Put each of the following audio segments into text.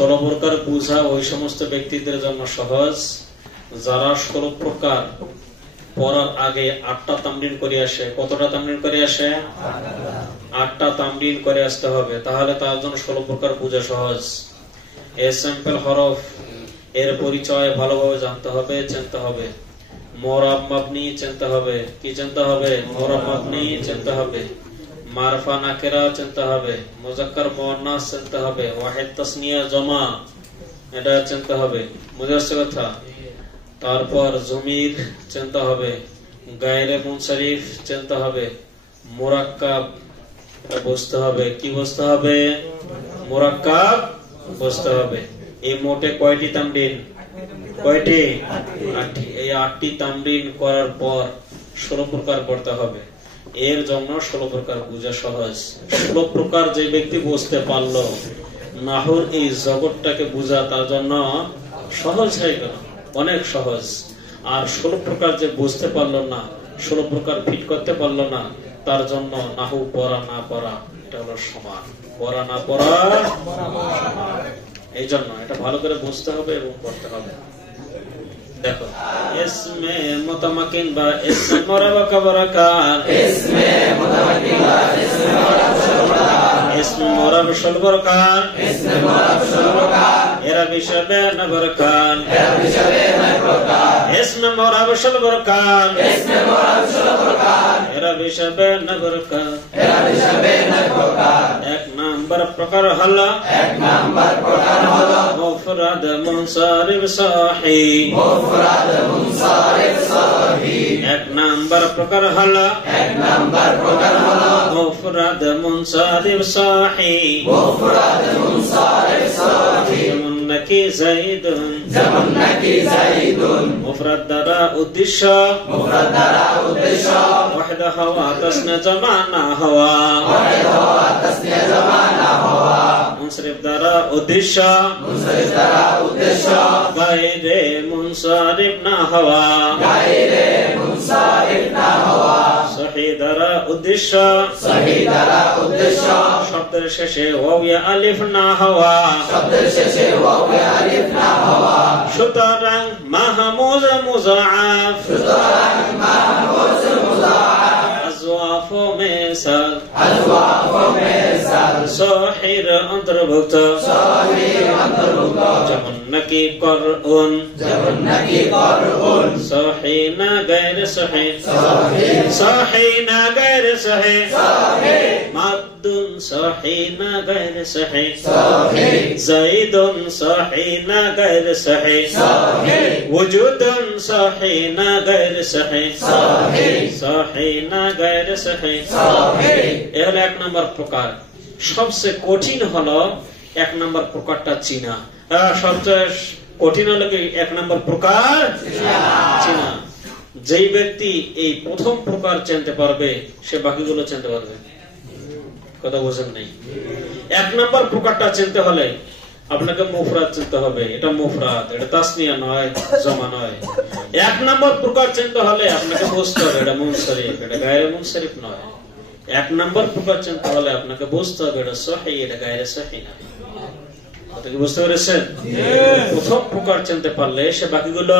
16 প্রকার বুঝা ওই সমস্ত ব্যক্তিদের জন্য সহজ যারা 16 প্রকার পড়ার আগে 8টা তামরিন করে আসে। কতটা তামরিন করে আসে? 8টা তামরিন করে আসতে হবে, তাহলে তার জন্য 16 প্রকার বুঝা সহজ। এই স্যাম্পল হরফ এর পরিচয় ভালোভাবে জানতে হবে, চিনতে হবে। মুরাব মাবনি চিনতে হবে। কি চিনতে হবে? মুরাব মাবনি চিনতে হবে। মারফা নাকেরা চিনতে হবে। মুজাক্কার মুআন্নাস চিনতে হবে। ওয়াহিদ তাসনিয়া জমা এটা চিনতে হবে। বুঝে আসছে কথা? তারপর জমির চিনতে হবে। গায়রে মুনসারিফ চিনতে হবে। মুরাক্কাব বুঝতে হবে। কি বুঝতে হবে? মুরাক্কাব বুঝতে হবে। এই মোটে কয়টি তামরিন? কয়টি? 8টি। এই 8টি তামরিন করার পর 16 প্রকার পড়তে হবে। এর জন্য 16 প্রকার বুঝা সহজ। 16 প্রকার যে ব্যক্তি বুঝতে পারলো, নাহর এই জগৎটাকে বুঝা তার জন্য সহজ হয়ে গেল, অনেক সহজ। আর 16 প্রকার যে বুঝতে পারলো না, 16 প্রকার ফিট করতে পারলো না, তার জন্য নাহু পড়া না পড়া এটা হলো সমান। পড়া না পড়া সমান। এই জন্য এটা ভালো করে বুঝতে হবে এবং পড়তে হবে। দেখো, ইসমে মুতামাক্কিন বা ইসমে মুরাব কাবরাকার, ইসমে মুতামাক্কিন বা ইসমে মুরাব শলবরকার, ইসমে মুরাব শলবরকার, ইসমে মুরাব শলবরকার, এরা বিশাবে নবরকার, এরা বিশাবে নবরকার, ইসমে মুরাব শলবরকার, ইসমে মুরাব শলবরকার, এরা বিশাবে নবরকার, এরা বিশাবে নবরকার। এক নাম্বার প্রকার হলো, এক নাম্বার প্রকার হলো মুফরাদ মুনসারিফ সাহিহ, মুফরাদ মুনসারিফ সাহিহ। এক নাম্বার প্রকার হলো, এক নাম্বার প্রকার হলো মুফরাদ মুনসারিফ সাহিহ, মুফরাদ মুনসারিফ সাহিহ। যেমন নাকি যাইদুন, যেমন নাকি যাইদুন। মুফরাদ দ্বারা উদ্দেশ্য, মুফরাদ দ্বারা উদ্দেশ্য। ওয়াহিদ হওয়া তাসনিয়া জমা না হওয়া, ওয়াহিদ হওয়া তাসনিয়া জমা না হওয়া। মুনসারিফ দ্বারা উদ্দেশ্য, মুনসারিফ দ্বারা উদ্দেশ্য। গায়রে মুনসারিফ না হওয়া, গায়রে মুনসারিফ না হওয়া। সহিহ দ্বারা উদ্দেশ্য, সহিহ দ্বারা উদ্দেশ্য। শব্দের শেষে ওয়াও ইয়া আলিফ না হওয়া, শব্দের শেষে ওয়াও ইয়া আলিফ না হওয়া। সুতরাং মাহমুজ মুযাআফ, সুতরাং মাহমুজ মুযাআফ। আযওয়াফ মিসাল, আযওয়াফ মিসাল। সহির অন্তর্ভুক্ত, সহির অন্তর্ভুক্ত। যেমন নাকি করউন, যেমন নাকি করউন। সহিহ না গায়রে সহিহ, সহিহ। সহিহ না গায়রে সহিহ, সহিহ। মাদ্দুন সহিহ না গায়রে সহিহ, সহিহ। যাইদুন সহিহ না গায়রে সহিহ, সহিহ। ওজুদুন সহিহ না গায়রে সহিহ, সহিহ। সহিহ না গায়রে সহিহ, সহিহ। এর এক নম্বর প্রকার। সবচেয়ে কঠিন হলো 1 নম্বর প্রকারটা চিনা। সবচেয়ে কঠিন হলো কি 1 নম্বর প্রকার চিনা। যেই ব্যক্তি এই প্রথম প্রকার চিনতে পারবে সে বাকিগুলো চিনতে পারবে। কথা বোঝেন নাই? 1 নম্বর প্রকারটা চিনতে হলে আপনাকে মুফরাদ চিনতে হবে। এটা মুফরাদ, এটা তাসনিয়া নয়, জমা নয়। 1 নম্বর প্রকার চিনতে হলে আপনাকে বুঝতে হবে এটা মুনসারিফ, এটা গায়রে মুনসারিফ নয়। 1 নম্বর প্রকার চিনতে হলে আপনাকে বুঝতে হবে এটা সহিহ, এটা গায়রে সহিহ না। কথা কি বুঝতে পেরেছেন? প্রথম প্রকার চিনতে পারলে সে বাকিগুলো।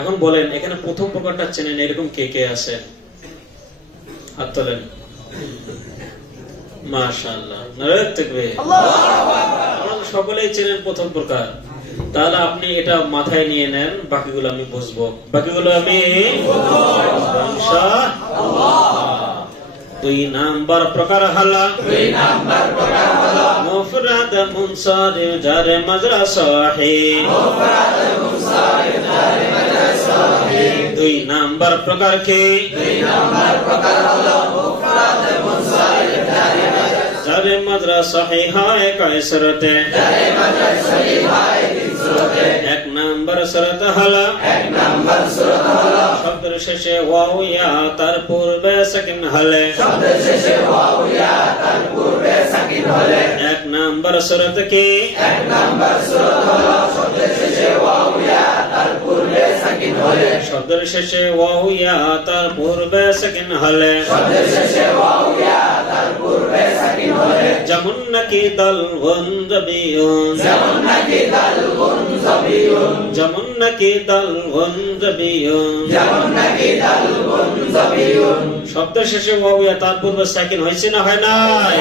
এখন বলেন, এখানে প্রথম প্রকারটা চেনেন এরকম কে কে আছে? হাত তোলেন। মাশাআল্লাহ, নারে তাকবীর। সকলেই চেনেন প্রথম প্রকার। তাহলে আপনি এটা মাথায় নিয়ে নেন, বাকিগুলো আমি বুঝবো, বাকিগুলো আমি ইনশাআল্লাহ। 2 নাম্বার প্রকার হলো, 2 নাম্বার প্রকার হলো মুফরাদ মুনসারিফ জারে মাজরা সহিহ, মুফরাদ মুনসারিফ জারে মাজরা সহিহ। 2 নাম্বার প্রকার কি? 2 নাম্বার প্রকার হলো মুফরাদ মুনসারিফ জারে মাজরা সহিহ হয় কয় শরতে? জারে মাজরা সহিহ হয় 3 শরতে। 1 নাম্বার শরত হলো, 1 নাম্বার শরত হলো শব্দের শেষে ওয়াও ইয়া তার পূর্বে সাকিন হলে, শব্দের শেষে ওয়াও ইয়া তার পূর্বে সাকিন হলে। 1 নাম্বার শরত কি? 1 নাম্বার শরত হলো শব্দের শেষে ওয়াও ইয়া তার পূর্বে সাকিন হলে, শব্দের শেষে ওয়াও ইয়া তার পূর্বে সাকিন হলে, শব্দের শেষে ওয়াও ইয়া যেমন নাকি দালবন জাবিয়ুন যেমন নাকি দালবন জাবিয়ুন শব্দ শেষে ওয়াও ইয়া তার পূর্বে সাকিন হয়েছে না হয় নাই?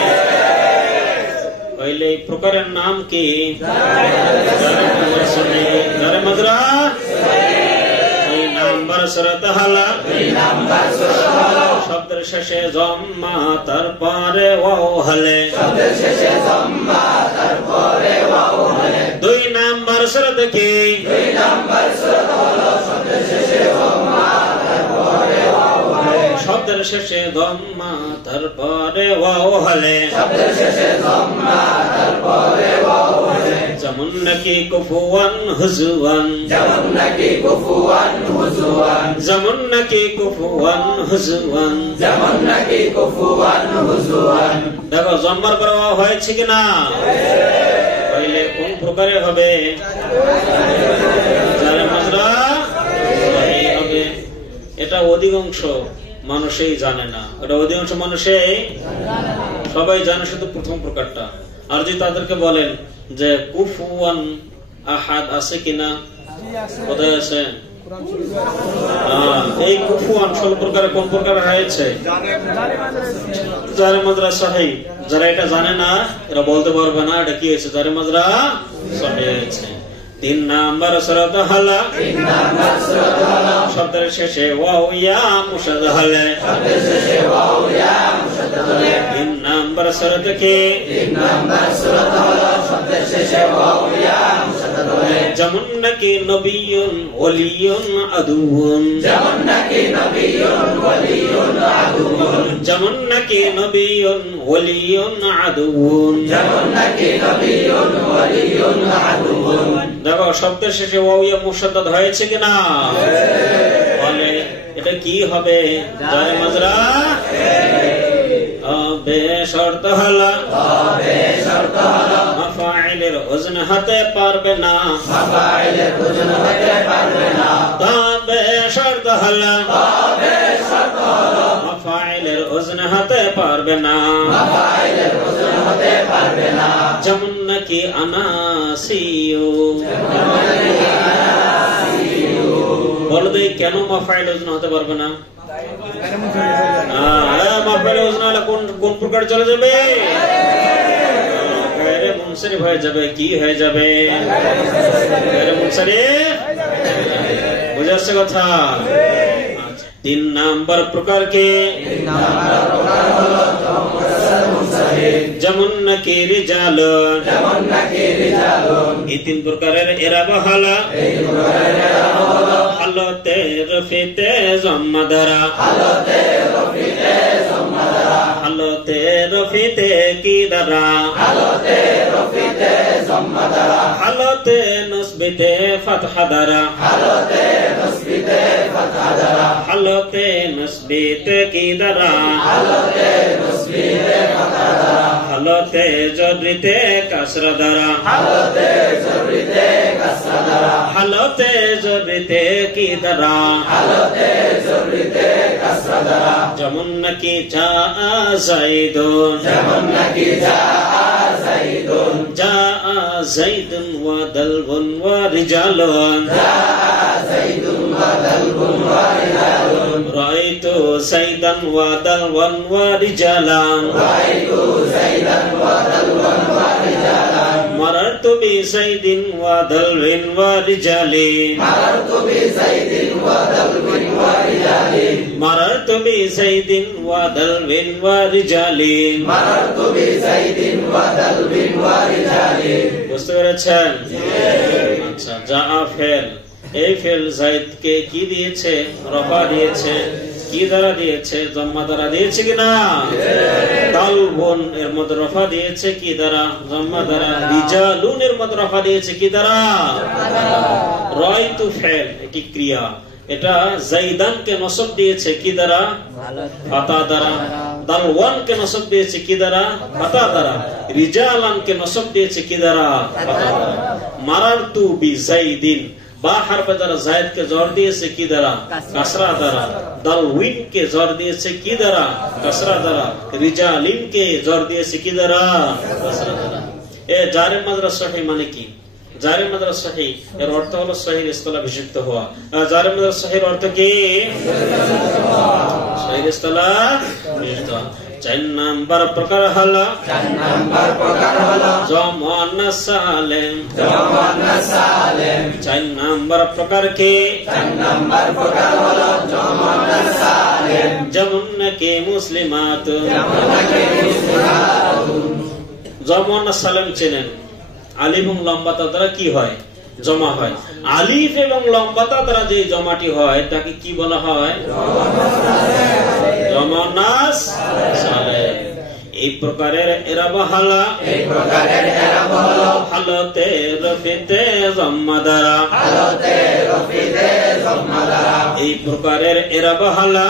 হইলে এই প্রকারের নাম কি? জারে মাজরা। দুই নাম্বার সূরাত হালা, শব্দের শেষে জম্মা তারপরে ওয়াও হলে। দুই নাম্বার সূরাত কি? শব্দের শেষে জম্মা তারপরে ওয়াও হলে। যেমন নাকি কুফুয়ান হুজুয়ান, যেমন নাকি কুফুয়ান হুজুয়ান। দেখো জম্মার পরে ওয়াও হয়েছে কিনা? হইলে কোন প্রকারে হবে? জারে মাজরা হবে। এটা অধিকাংশ মানুষই জানে না, এটা অধিকাংশ মানুষই সবাই জানে শুধু প্রথম প্রকারটা। আর যদি তাদেরকে বলেন যে কুফুয়ান আহাদ আছে কিনা, কোথায় আছে? এই কুফুয়ান 16 প্রকারে কোন প্রকারে হয়েছে? জারে মাজরা সহিহ। যারা এটা জানে না এরা বলতে পারবে না এটা কি হয়েছে, জারে মাজরা সহিহ হয়েছে। 3 নাম্বার সূরাত হালা, শব্দের শেষে ওয়াও ইয়া মুশাদ হলে। 3 নাম্বার সূরাত কি? যেমন নাকি নবিয়ুন ওলিয়ুন আদুউন, যেমন নাকি নবিয়ুন ওলিয়ুন আদুউন। দেখো শব্দের শেষে ওয়াও ইয়া মুশাদ্দাদ হয়েছে কিনা? বলে এটা কি হবে? জারে মাজরা বে শর্ত হলা, মাফাইলের ওজন হাতে পারবে না, তবে শর্ত হলা, মাফাইলের ওজন হাতে পারবে না। যেমন নাকি আনাসিয়ু, বলো তো কেন মাফাইল ওজন হতে পারবে না? মাফাইল ওজন হলে কোন প্রকার চলে যাবে? গায়রে মুনসারিফ হয়ে যাবে। কি হয়ে যাবে? গায়রে মুনসারিফ। বুঝে আসছে কথা? 3 নাম্বার প্রকার কি? যেমন নাকি রিজালুন, এই 3 প্রকারের এরাব হলা। হালতে রফিতে জম্মা দ্বারা, হালতে রফিতে কি দ্বারা, হালতে নসবিতে ফাতহা দ্বারা, হালতে নসবিতে কি দ্বারা, হালতে জবরিতে কাসরা দ্বারা, হালতে জবরিতে কি দ্বারা, যেমন নাকি জা যাইদুন, জা যাইদুন ওয়া দালবুন ওয়া রিজালুন, রাআইতু যাইদান ওয়া দালওয়ান ওয়া রিজালান, মারারতু বিযাইদিন ওয়া দালওয়িন ওয়া রিজালিন, মারারতু বিযাইদিন ওয়া দালওয়িন ওয়া রিজালিন। বুঝতে পেরেছেন? আচ্ছা, যা ফেল, এই ফেল যাইদকে কি দিয়েছে? রফা দিয়েছে। কি দ্বারা দিয়েছে? জম্মা দ্বারা দিয়েছে কিনা? দালবুন এর মধ্যে রফা দিয়েছে কি দ্বারা? জম্মা দ্বারা। রিজালুন এর মধ্যে রফা দিয়েছে কি দ্বারা? রাআইতু ফেল একটি ক্রিয়া, এটা যাইদানকে নসব দিয়েছে কি দ্বারা? ফাতা দ্বারা। দালওয়ানকে নসব দিয়েছে কি দ্বারা? ফাতা দ্বারা। রিজালানকে নসব দিয়েছে কি দ্বারা? ফাতা দ্বারা। মারারতু বিযাইদিন, বা হারফে দ্বারা জায়েদকে জর দিয়েছে কি দ্বারা? কাসরা দ্বারা। দালউইনকে জর দিয়েছে কি দ্বারা? কাসরা দ্বারা। রিজালিনকে জর দিয়েছে কি দ্বারা? কাসরা দ্বারা। এ জারে মাজরুর সহিহ মানে কি? জারে মাজরুর সহিহ এর অর্থ হলো সহিহ ইসতিলাহ বিশুদ্ধ হওয়া। জারে মাজরুর সহিহ অর্থ কি? সহিহ ইসতিলাহ বিশুদ্ধ। 4 নাম্বার প্রকার হলো জমা সালেম। 4 নাম্বার প্রকার কি? যেমন নাকি মুসলিমাত। জমা সালেম চেনেন? আলিফ এবং লম্বাতা দ্বারা কি হয়? জমা হয়। আলিফ এবং লম্বাতা দ্বারা যে জমাটি হয় তাকে কি বলা হয়? জমানাস সালেম। এই প্রকারের এরাব হালা হালতে রফিতে জম্মা দ্বারা। এই প্রকারের এরাব হালা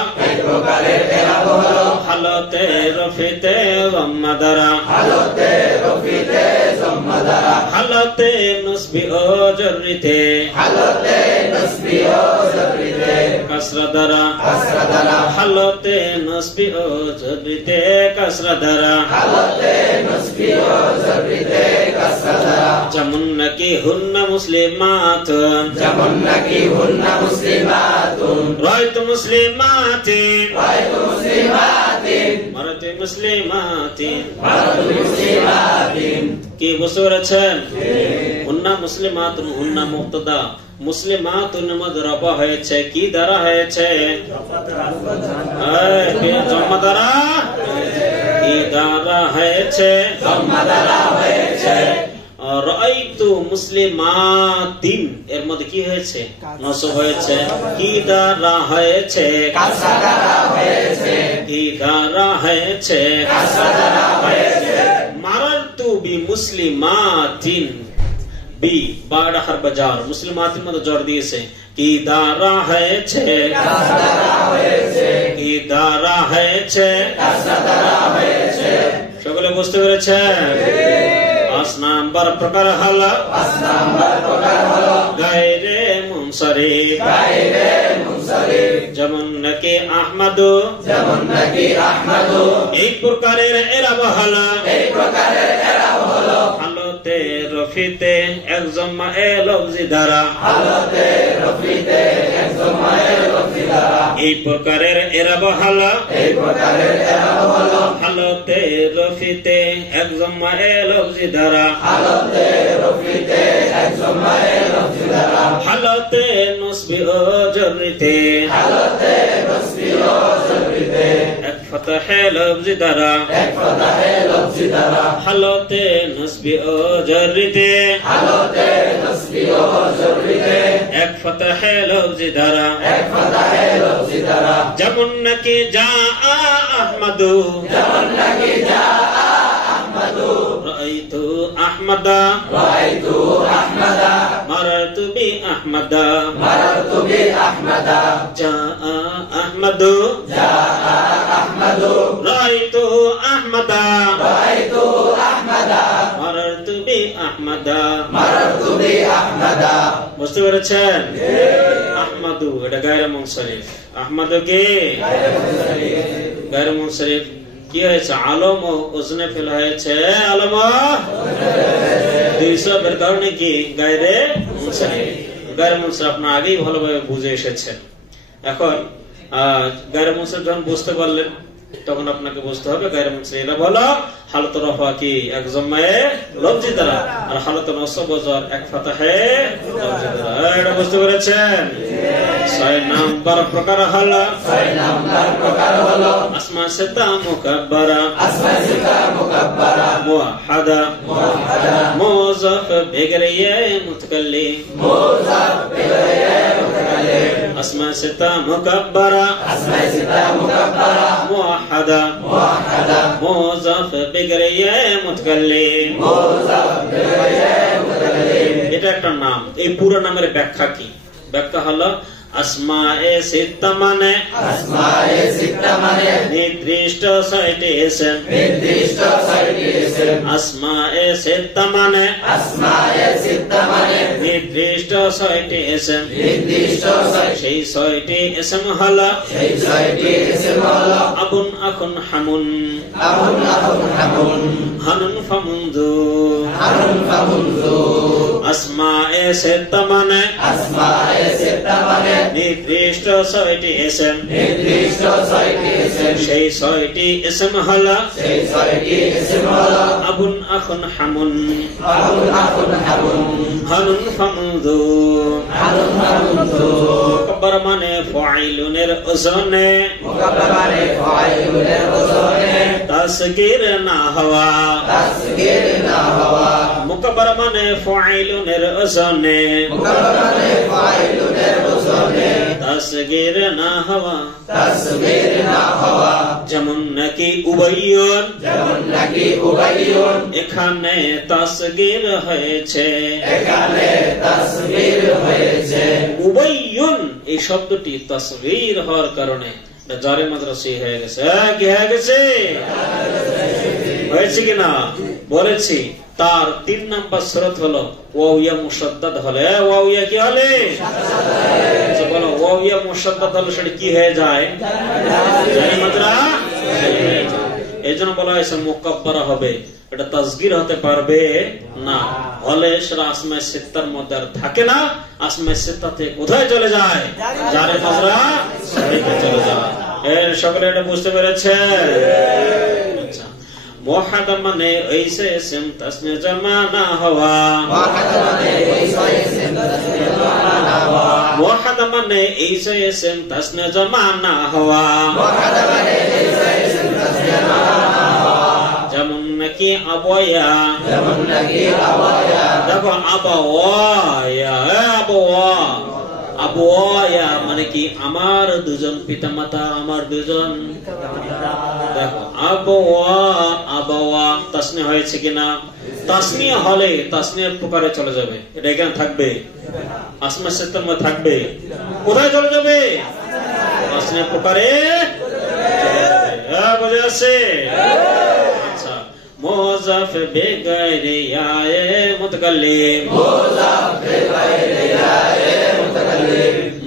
হালতে রফিতে জম্মা দ্বারা। হালতে নসবি ও জররিতে কাসরা দ্বারা। হালতে নসবি ও জররিতে কাসরা দ্বারা। যেমন নাকি হুন্না মুসলিমাতুন। রায়তু মুসলিমাতিন। মারাতু মুসলিমাতিন। কি বুঝতে পেরেছেন? হুন্না মুসলিমাতুন, হুন্না মুবতাদা, মুসলিমাতুন মধ্যে রফা হয়েছে কি দ্বারা হয়েছে? জম্মা দ্বারা। কি দ্বারা হয়েছে? জম্মা দ্বারা হয়েছে। রাআইতু মুসলিমাতিন এর মধ্যে কি হয়েছে? নসব হয়েছে। কি দ্বারা হয়েছে? কাসরা দ্বারা হয়েছে। কি দ্বারা হয়েছে? কাসরা দ্বারা হয়েছে। মারারতু বি মুসলিমাতিন। বি বাড়া হারফে জার, মুসলিমাতিন মধ্যে জর দিয়েছে। কি দ্বারা হয়েছে? কাসরা দ্বারা হয়েছে। কি দ্বারা হয়েছে? কাসরা দ্বারা হয়েছে। সকলে বুঝতে পেরেছেন? 5 নাম্বার প্রকার হলো গায়রে মুনসারিফ। যেমন নাকি আহমদু। এই প্রকারের এরাব হলো হালতে রফিতে এক জম্মা এ লফজি দ্বারা। এই প্রকারের এরাব হলো হালতে রফিতে এক জম্মা এ লফজি দ্বারা। হালতে নসবি ও জররিতে এক ফাতহে লফজি দ্বারা। হালতে নসবি ও জররিতে এক ফাতহে লফজি দ্বারা। যেমন নাকি জা আহমদু। রাআইতু আহমদা। মারারতু বি আহমদা। জা আহমদু। রাআইতু আহমদা। মারারতু বি আহমদা। বুঝতে পেরেছেন? আহমদু এটা গায়রে মুনসারিফ। আহমদু কে গায়রে মুনসারিফ। কি হয়েছে? আলম ও ওজনে ফেলা হয়েছে। আলম 200 এর কারণে কি গায়রে মুনসারিফ। গায়রে মুনসারিফ আপনার আগেই ভালোভাবে বুঝে এসেছেন। এখন গায়রে মুনসারিফ যখন বুঝতে পারলেন তখন আপনাকে বুঝতে হবে গায়রে মুনসারিফ এরা বলো হালত রফা কি এক জম্মায়ে লফজি দ্বারা, আর হালত নসব জর এক ফাতহে লফজি দ্বারা। এটা বুঝতে পেরেছেন? 6 নাম্বার প্রকার হলো আসমা সিতা মুকাব্বারা। মুআহাদা মুযাফ বিগরিয়ে মুতাকাল্লিম। আসমা সিতা মুকাব্বারা মুআহাদা মুযাফ বিগরিয়ে মুতাকাল্লিম। এটা একটা নাম। এই পুরো নামের ব্যাখ্যা কি? ব্যাখ্যা হলো আসমায়ে সিত্তা মানে নির্দিষ্ট ছয়টি ইসম। আসমায়ে সিত্তা মানে নির্দিষ্ট ছয়টি ইসম। সেই ছয়টি ইসম হলো আবুন আখুন হামুন হানুন ফামুনজু। আসমায়ে সিত্তা মানে নির্দিষ্ট ছয়টি ইসম। সেই ছয়টি ইসম হলো আবুন আখুন হামুন হানুন ফামুনজু। মুকাব্বার মানে ফাইলুনের ওজনে তাসগীর না হওয়া। মুকাব্বার মানে ফাইলুনের ওজনে তাসগীর না হওয়া। যেমন নাকি উবাইয়ুন এখানে তাসগীর হয়েছে। উবাইয়ুন এই শব্দটি তাসগীর হওয়ার কারণে জারে মাদ্রাসি হয়ে গেছে। কি হয়ে গেছে? হয়েছে কিনা বলেছি। তার 3 নম্বর শরত হলো ওয়াউয়া মুশাদ্দাদ হলে। ওয়াউয়া কি হলে? বলো ওয়াউয়া মুশাদ্দাদ হলে সেটা কি হয়ে যায়? জারি মাদ্রা। এই জন্য বলা হয়েছে মুকাব্বারা হবে, এটা তাসগীর হতে পারবে না। হলে সেটা আসমায়ে সিত্তার মধ্যে আর থাকে না। আসমায়ে সিত্তাতে কোথায় চলে যায়? জারে মাদ্রা চলে যায়। এর সকলে এটা বুঝতে পেরেছে? মুহাদা মানে ঐসে ইসম তাসনিয়া জামা না হওয়া। মুহাদা মানে ঐসে ইসম তাসনিয়া জামা না হওয়া। যেমন নাকি আবওয়া। দেখো আবওয়া আবওয়া মানে কি আমার দুজন পিতামাতা, আমার দুজন। দেখো আবওয়া তাসনিয়া হয়েছে কিনা? তাসনিয়া হলে তাসনিয়ার প্রকারে চলে যাবে। এটা এখানে থাকবে, আসমায়ে সিত্তার মধ্যে থাকবে। কোথায় চলে যাবে? তাসনিয়ার প্রকারে বুঝে আসছে? আচ্ছা, মুযাফ বিগাইরি ইয়ায়ে মুতাকাল্লিম।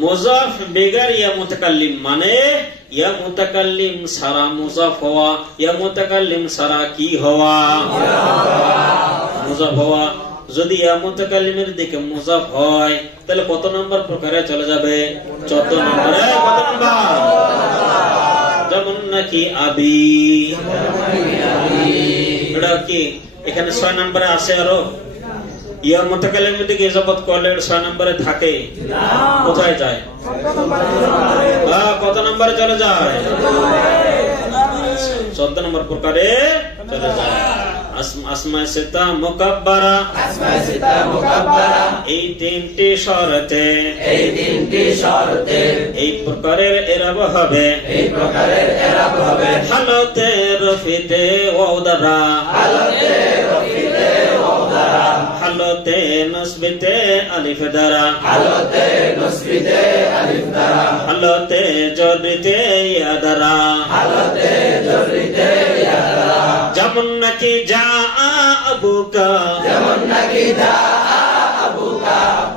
মুযাফ বিগার ইয়া মুতাকাল্লিম মানে ইয়া মুতাকাল্লিম সারা মুযাফ হওয়া। ইয়া মুতাকাল্লিম সারা কি হওয়া? মুযাফ হওয়া। যদি ইয়া মুতাকাল্লিমের দিকে মুযাফ হয় তাহলে কত নম্বর প্রকারে চলে যাবে? 14 নম্বরে। কত নম্বর? যেমন নাকি আবি। এটা কি এখানে 6 নম্বরে আসে? আরো ইয়া মুতাকাল্লিমের দিকে ইজাফত করলে 6 নম্বরে থাকে। কোথায় যায়? কত নম্বরে চলে যায়? 14 নম্বর প্রকারে চলে যায়। আসমায়ে সিত্তা মুকাব্বারা এই 3টি শর্তে এই প্রকারের এরাব হবে। হালতে রফিতে ওয়াও দ্বারা, হালতে নসবিতে আলিফ দ্বারা, হালতে জবরিতে ইয়া দ্বারা। যেমন নাকি যা আবুকা,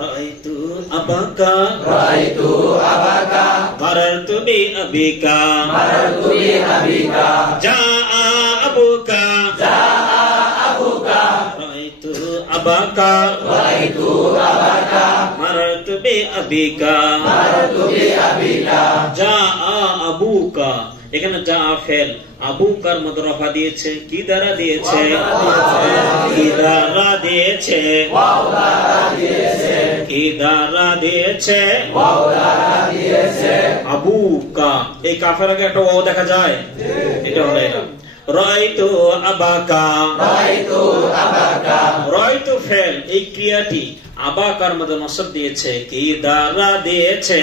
রাআইতু আবাকা, মারারতু বি আবিকা, যা আবুকা, রাআইতু আবাকা, মারারতু বি আবিকা, যা আবুকা। এখানে যা ফেল আবুকার মধ্যে রফা দিয়েছে, কি দ্বারা দিয়েছে? কি দ্বারা দিয়েছে? কি দ্বারা দিয়েছে? আবুকা। এই কাফের আগে একটা ওয়াও দেখা যায়, এটা হলো এটা। রাআইতু আবাকা, রাআইতু ফেল এই ক্রিয়াটি আবাকার মধ্যে নসব দিয়েছে, কি দ্বারা দিয়েছে?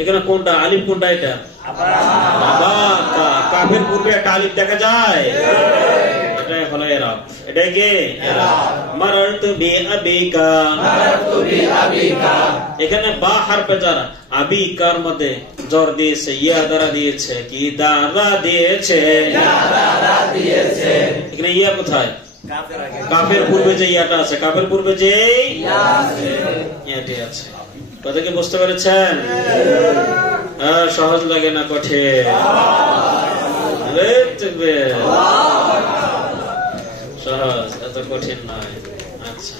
এখানে কোনটা আলিফ? কোনটা এটা? আবাকা। কাফের পূর্বে একটা আলিফ দেখা যায়, এটা এটাই হলো এরাব। এটা কি মারারতু বিআবিকা, এখানে বা হারফে জার, আবিকার মধ্যে জর দিয়েছে, ইয়া দ্বারা দিয়েছে, কি দ্বারা দিয়েছে, এখানে ইয়া কোথায়? কাফের পূর্বে যে ইয়াটা আছে, কাফের পূর্বে যে ইয়াটি আছে। কথা কি বুঝতে পেরেছেন? সহজ লাগে না কঠিন? সহজ, এত কঠিন নয়। আচ্ছা,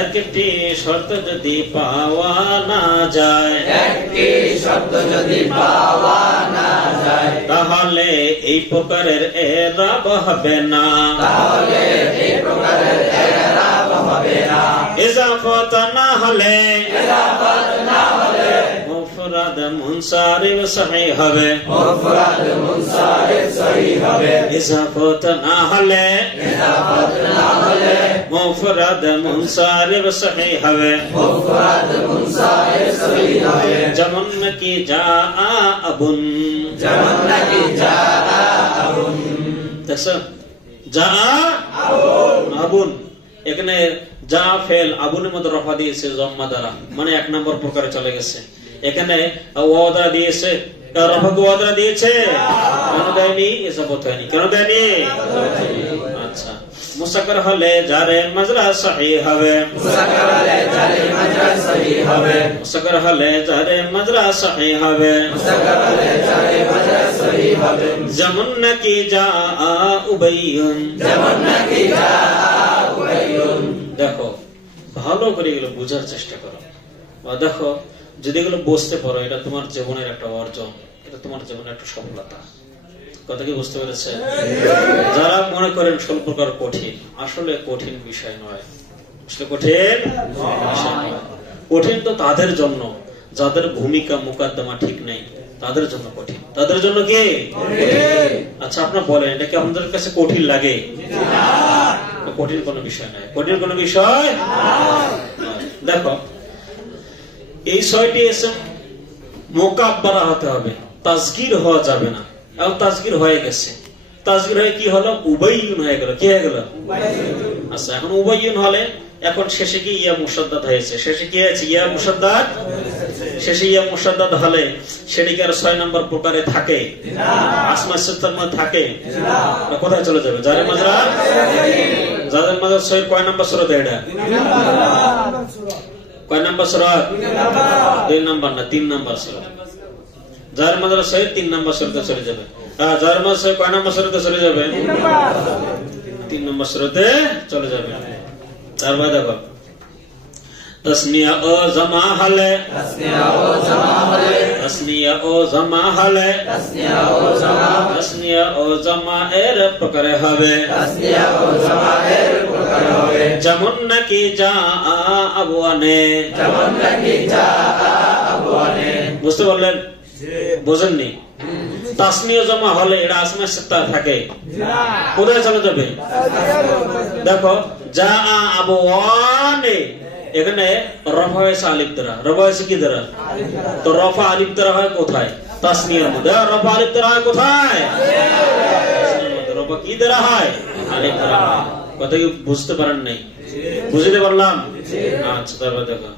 একটি শর্ত যদি পাওয়া না যায়, একটি শর্ত যদি পাওয়া না যায়, তাহলে এই প্রকারের এরাব হবে না, তাহলে এই প্রকারের এরাব হবে না। ইজাফত না হলে, ইজাফত না হলে মুফরাদ মুনসারিফ সহিহ হবে, মুফরাদ মুনসারিফ সহিহ হবে। ইজাফত না হলে, ইজাফত না হলে মুফরাদ মুনসারিফ সহিহ হবে, মুফরাদ মুনসারিফ সহিহ হবে। যেমন নাকি জা আবুন, যেমন নাকি জা আবুন, দেখছো জা আবুন, এখানে যা ফেল আবুনের মধ্যে রফা দিয়েছে জম্মা দ্বারা, মানে এক নম্বর প্রকারে চলে গেছে। এখানে ওয়াদা দিয়েছে, রফাকে ওয়াদা দিয়েছে, কেন দেয়নি? ইজাফত হয়নি, কেন দেয়নি? আচ্ছা, মুসাক্কার হলে জারে মাজরা সহিহ হবে, মুসাক্কার হলে জারে মাজরা সহিহ হবে, মুসাক্কার হলে জারে মাজরা সহিহ হবে, মুসাক্কার হলে জারে মাজরা সহিহ হবে। যেমন নাকি জা উবাইয়ুন, যেমন নাকি জা উবাইয়ুন। দেখো ভালো করে এগুলো বোঝার চেষ্টা করো, দেখো যদি এগুলো বুঝতে পারো, এটা তোমার জীবনের একটা অর্জন, এটা তোমার জীবনের একটা সফলতা। কথা কি বুঝতে পেরেছে? যারা মনে করেন স্বল্প প্রকার কঠিন, আসলে কঠিন বিষয় নয়, আসলে কঠিন বিষয় নয়। কঠিন তো তাদের জন্য যাদের ভূমিকা মুকদ্দমা ঠিক নেই, তাদের জন্য কঠিন। তাদের জন্য কি? আচ্ছা আপনারা বলেন, এটা কি আপনাদের কাছে কঠিন লাগে? কঠিন কোনো বিষয় নয়, কঠিন কোনো বিষয়। দেখো এই 6টি ইসম মুকাব্বারা হতে হবে, তাজগীর হওয়া যাবে না। এখন তাজগীর হয়ে গেছে, তাজগীর হয়ে কি হলো? উবাইয়ুন হয়ে গেল। কি হয়ে গেল? আচ্ছা, এখন উবাইয়ুন হলে এখন শেষে কি ইয়া মুসাদ্দাদ হয়েছে, শেষে কি হয়েছে? ইয়া মুসাদ্দাদ। শেষে ইয়া মুসাদ্দাদ হলে সেটি কি আর 6 নম্বর প্রকারে থাকে? আসমা সিত্তার মধ্যে থাকে? কোথায় চলে যাবে? জারে মাজরা। জারে মাজরা 6 কয় নম্বর সূরা? এটা কয় নম্বর সূরা? 2 নম্বর না 3 নম্বর সূরা। জারে মাজরা 6 3 নম্বর সূরাতে চলে যাবে। জারে মাজরা 6 কয় নম্বর সূরাতে চলে যাবে? 3 নম্বর সূরাতে চলে যাবে। তারপর দেখো তসনিয়া ও জামা হলে, তসনিয়া ও জামা হলে, তসনিয়া ও জামা হলে, তসনিয়া ও জামা, তসনিয়া ও জামা এর প্রকারে হবে, তসনিয়া ও জামা এর প্রকারে হবে। যেমন নাকি জা আবওয়ানে, যেমন নাকি জা আবওয়ানে। বুঝতে পারলেন? বুঝেননি? তাসনিয়া জামা হলে এটা আসমা সিত্তা থাকে, কোথায় চলে যাবে? দেখো জা আবওয়ানে, এখানে রফা হয়েছে আলিফ দ্বারা, রফা হয়েছে কি দ্বারা? তো রফা আলিফ দ্বারা হয় কোথায়? তাসনিয়ার মধ্যে। রফা আলিফ দ্বারা হয় কোথায়? রফা কি দ্বারা হয়? আলিফ দ্বারা হয়। কথা কি বুঝতে পারেন নাই? বুঝতে পারলাম? আচ্ছা, তারপর দেখো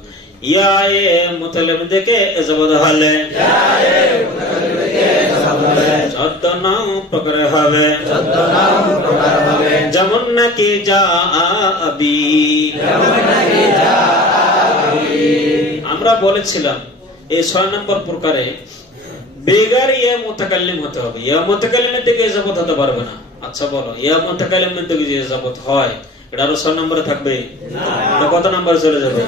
ইয়া এ মুতাল্লিম থেকে ইজাফত হলে, ইয়া এ মুতাল্লিম থেকে ইজাফত হলে 14 নং প্রকারে হবে, 14 নং প্রকার হবে। যেমন নাকি জা আবি, যেমন নাকি জা আবি। আমরা বলেছিলাম এই 6 নম্বর প্রকারে বেগার ইয়া মুতাকাল্লিম হতে হবে, ইয়া মুতাকাল্লিমের থেকে ইজাফত হতে পারবে না। আচ্ছা বলো, ইয়া মুতাকাল্লিমের থেকে যে ইজাফত হয় এটা আরো 6 নম্বরে থাকবে না? কত নম্বরে চলে যাবে?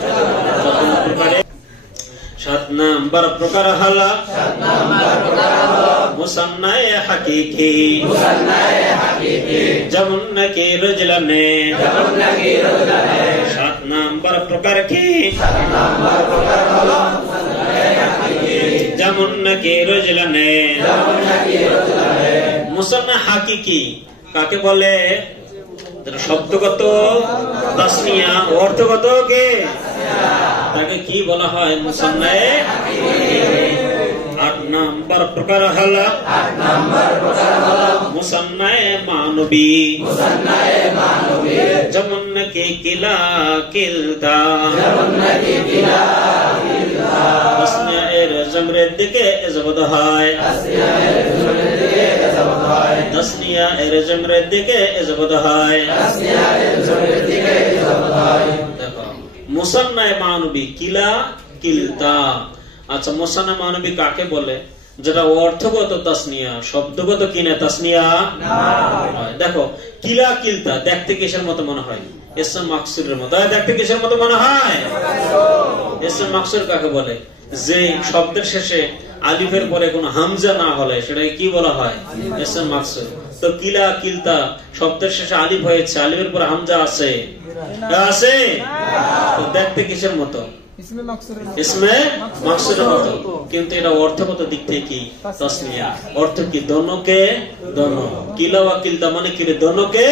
7 নম্বর প্রকার হলো, 7 নম্বর প্রকার হলো মুসান্নায়ে হাকিকি, মুসান্নায়ে হাকিকি। যেমন নাকি রজলানে, যেমন নাকি রজলানে। 7 নম্বর প্রকার কি? 7 নম্বর প্রকার হলো মুসান্নায়ে হাকিকি। যেমন নাকি রজলানে, যেমন নাকি রজলানে। মুসান্না হাকিকি কাকে বলে? শব্দগত তাসনিয়া, অর্থগত কে? তাকে কি বলা হয়? মুসান্নায়ে হাকিকি। 8 নাম্বার প্রকার হলো মুসান্নায়ে মানবী যেমন নাকি কিলা কিলতা তাসনিয়ার জমরের দিকে ইজাফত হয় তাসনিয়ার জমরের দিকে ইজাফত হয় দেখো মুসান্নায়ে মানবী কিলা কিলতা। আচ্ছা মুসান্নায়ে মানবী কাকে বলে? যেটা অর্থগত তাসনিয়া, শব্দগত কিনা তাসনিয়া। দেখো কিলা কিলতা দেখতে কিসের মতো মনে হয়? ইসম মাকসুরের মতো। দেখতে কিসের মতো মনে হয়? ইসম মাকসুর কাকে বলে? যে শব্দের শেষে আলিফের পরে কোনো হামজা না হলে সেটাকে কি বলা হয়? ইসম মাকসুর। তো কিলা কিলতা শব্দের শেষে আলিফ হয়েছে, আলিফের পরে হামজা আছে, তো দেখতে কিসের মতো? ইসমে মাকসুরের মতো। কিন্তু এটা অর্থগত দিক থেকে কি? তাসনিয়া। অর্থ কি? দনকে দন। কিলা ওয়া কিলতা মানে কি? দনকে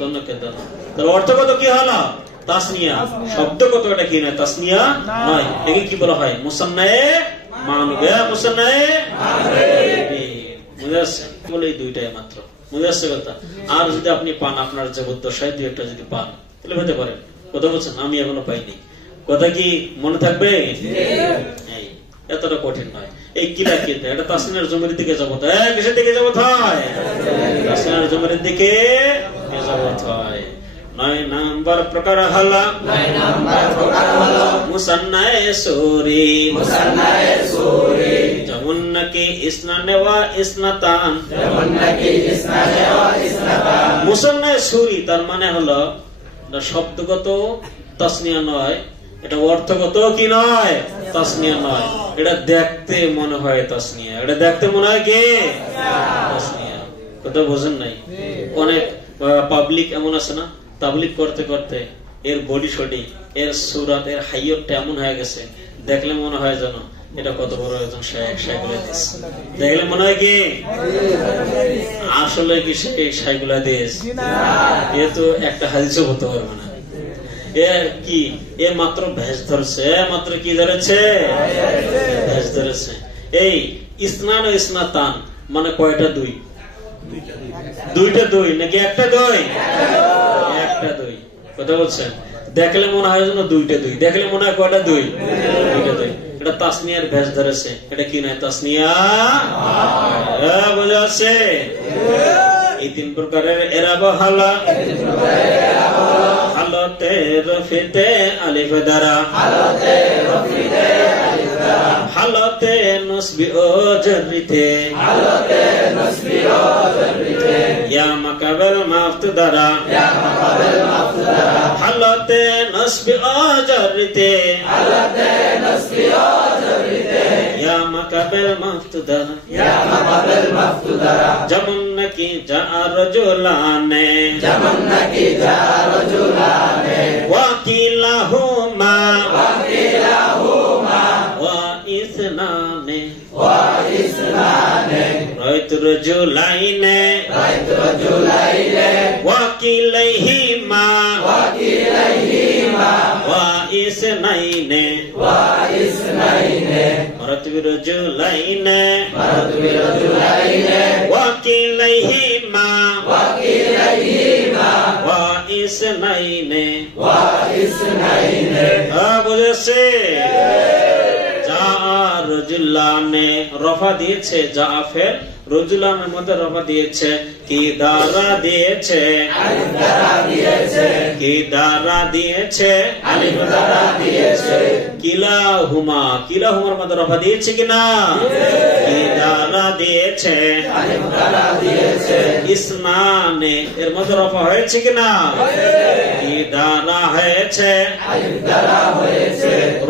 দনকে দন। তার অর্থগত কি হলো? তাসনিয়া। শব্দগত এটা কি না? তাসনিয়া নয়। একে কি বলা হয়? মুসান্নায়ে মানবী। মুসান্নায়ে মানবী বুঝা যাচ্ছে? বলে এই দুইটাই মাত্র বুঝা যাচ্ছে কথা। আর যদি আপনি পান, আপনার জীবদ্দশায় দুই একটা যদি পান তাহলে হতে পারে। কথা বলছেন? আমি এখনো পাইনি। কথা কি মনে থাকবে? এতটা কঠিন নয়। এই কিলা কিলতা এটা তাসনিয়ার জমির দিকে যাবত হয়। কিসের দিকে যাবত হয়? তাসনিয়ার জমির দিকে যাবত হয়। 9 নাম্বার প্রকার হলো মুসান্নায়ে সূরি। যেমন নাকি ইসনানে ওয়া ইসনাতান। মুসান্নায়ে সূরি তার মানে হলো শব্দগত তাসনিয়া নয়, এটা অর্থগত কি নয়? তাসনিয়া নয়। এটা দেখতে মনে হয় তাসনিয়া। এটা দেখতে মনে হয় কি? তাসনিয়া। কথা বোঝেন নাই? অনেক পাবলিক এমন আছে না, তাবলিগ করতে করতে এর বডি শডি, এর সুরাত, এর হাইয়তটা এমন হয়ে গেছে, দেখলে মনে হয় যেন এটা কত বড় একজন শাইখুল হাদিস। দেখলে মনে হয় কি আসলে কি সেই শাইখুল হাদিস? এ তো একটা হাদিসও হতে পারবে না। এ কি? এ মাত্র ভেজ ধরছে। মাত্র কি ধরেছে? ভেজ ধরেছে। এই ইসনান ও ইসনাতান মানে কয়টা দুই? দুইটা দুই নাকি একটা দুই? একটা দুই। কথা বলছেন? দেখলে মনে হয় যেন দুইটা দুই, দেখলে মনে হয় কয়টা দুই? দুইটা দুই। এটা তাসনিয়ার ভেজ ধরেছে। এটা কি নয়? তাসনিয়া। বোঝা আছে? এই তিন প্রকারের এরাব হলো হালতে রফিতে আলিফ দ্বারা, হালতে নসবি ও জরিতে, ইয়া মাকাবেল মাফতু দ্বারা, হালতে নসবি ও জরিতে, ইয়া মাকাবেল মাফতু দ্বারা, যেমন নাকি যা রজুলানে, ওয়াকিলাহুমা ওয়া ইসনানে, রাইতু রজুলাইনে ওয়াকিলাইহিমা ওয়া ইসনাইনে, মারাতবি রজুলাইনে ওয়াকিলাইহিমা ওয়া ইসনাইনে। বুঝেছে? রজুলানে রফা দিয়েছে, জাফের রজুলানের মধ্যে রফা দিয়েছে, কি দ্বারা দিয়েছে? কি দ্বারা দিয়েছে? কিলাহুমা, কিলাহুমার মধ্যে রফা দিয়েছে কিনা? কি দ্বারা দিয়েছে? ইসনানে এর মধ্যে রফা হয়েছে কিনা? কি দ্বারা হয়েছে?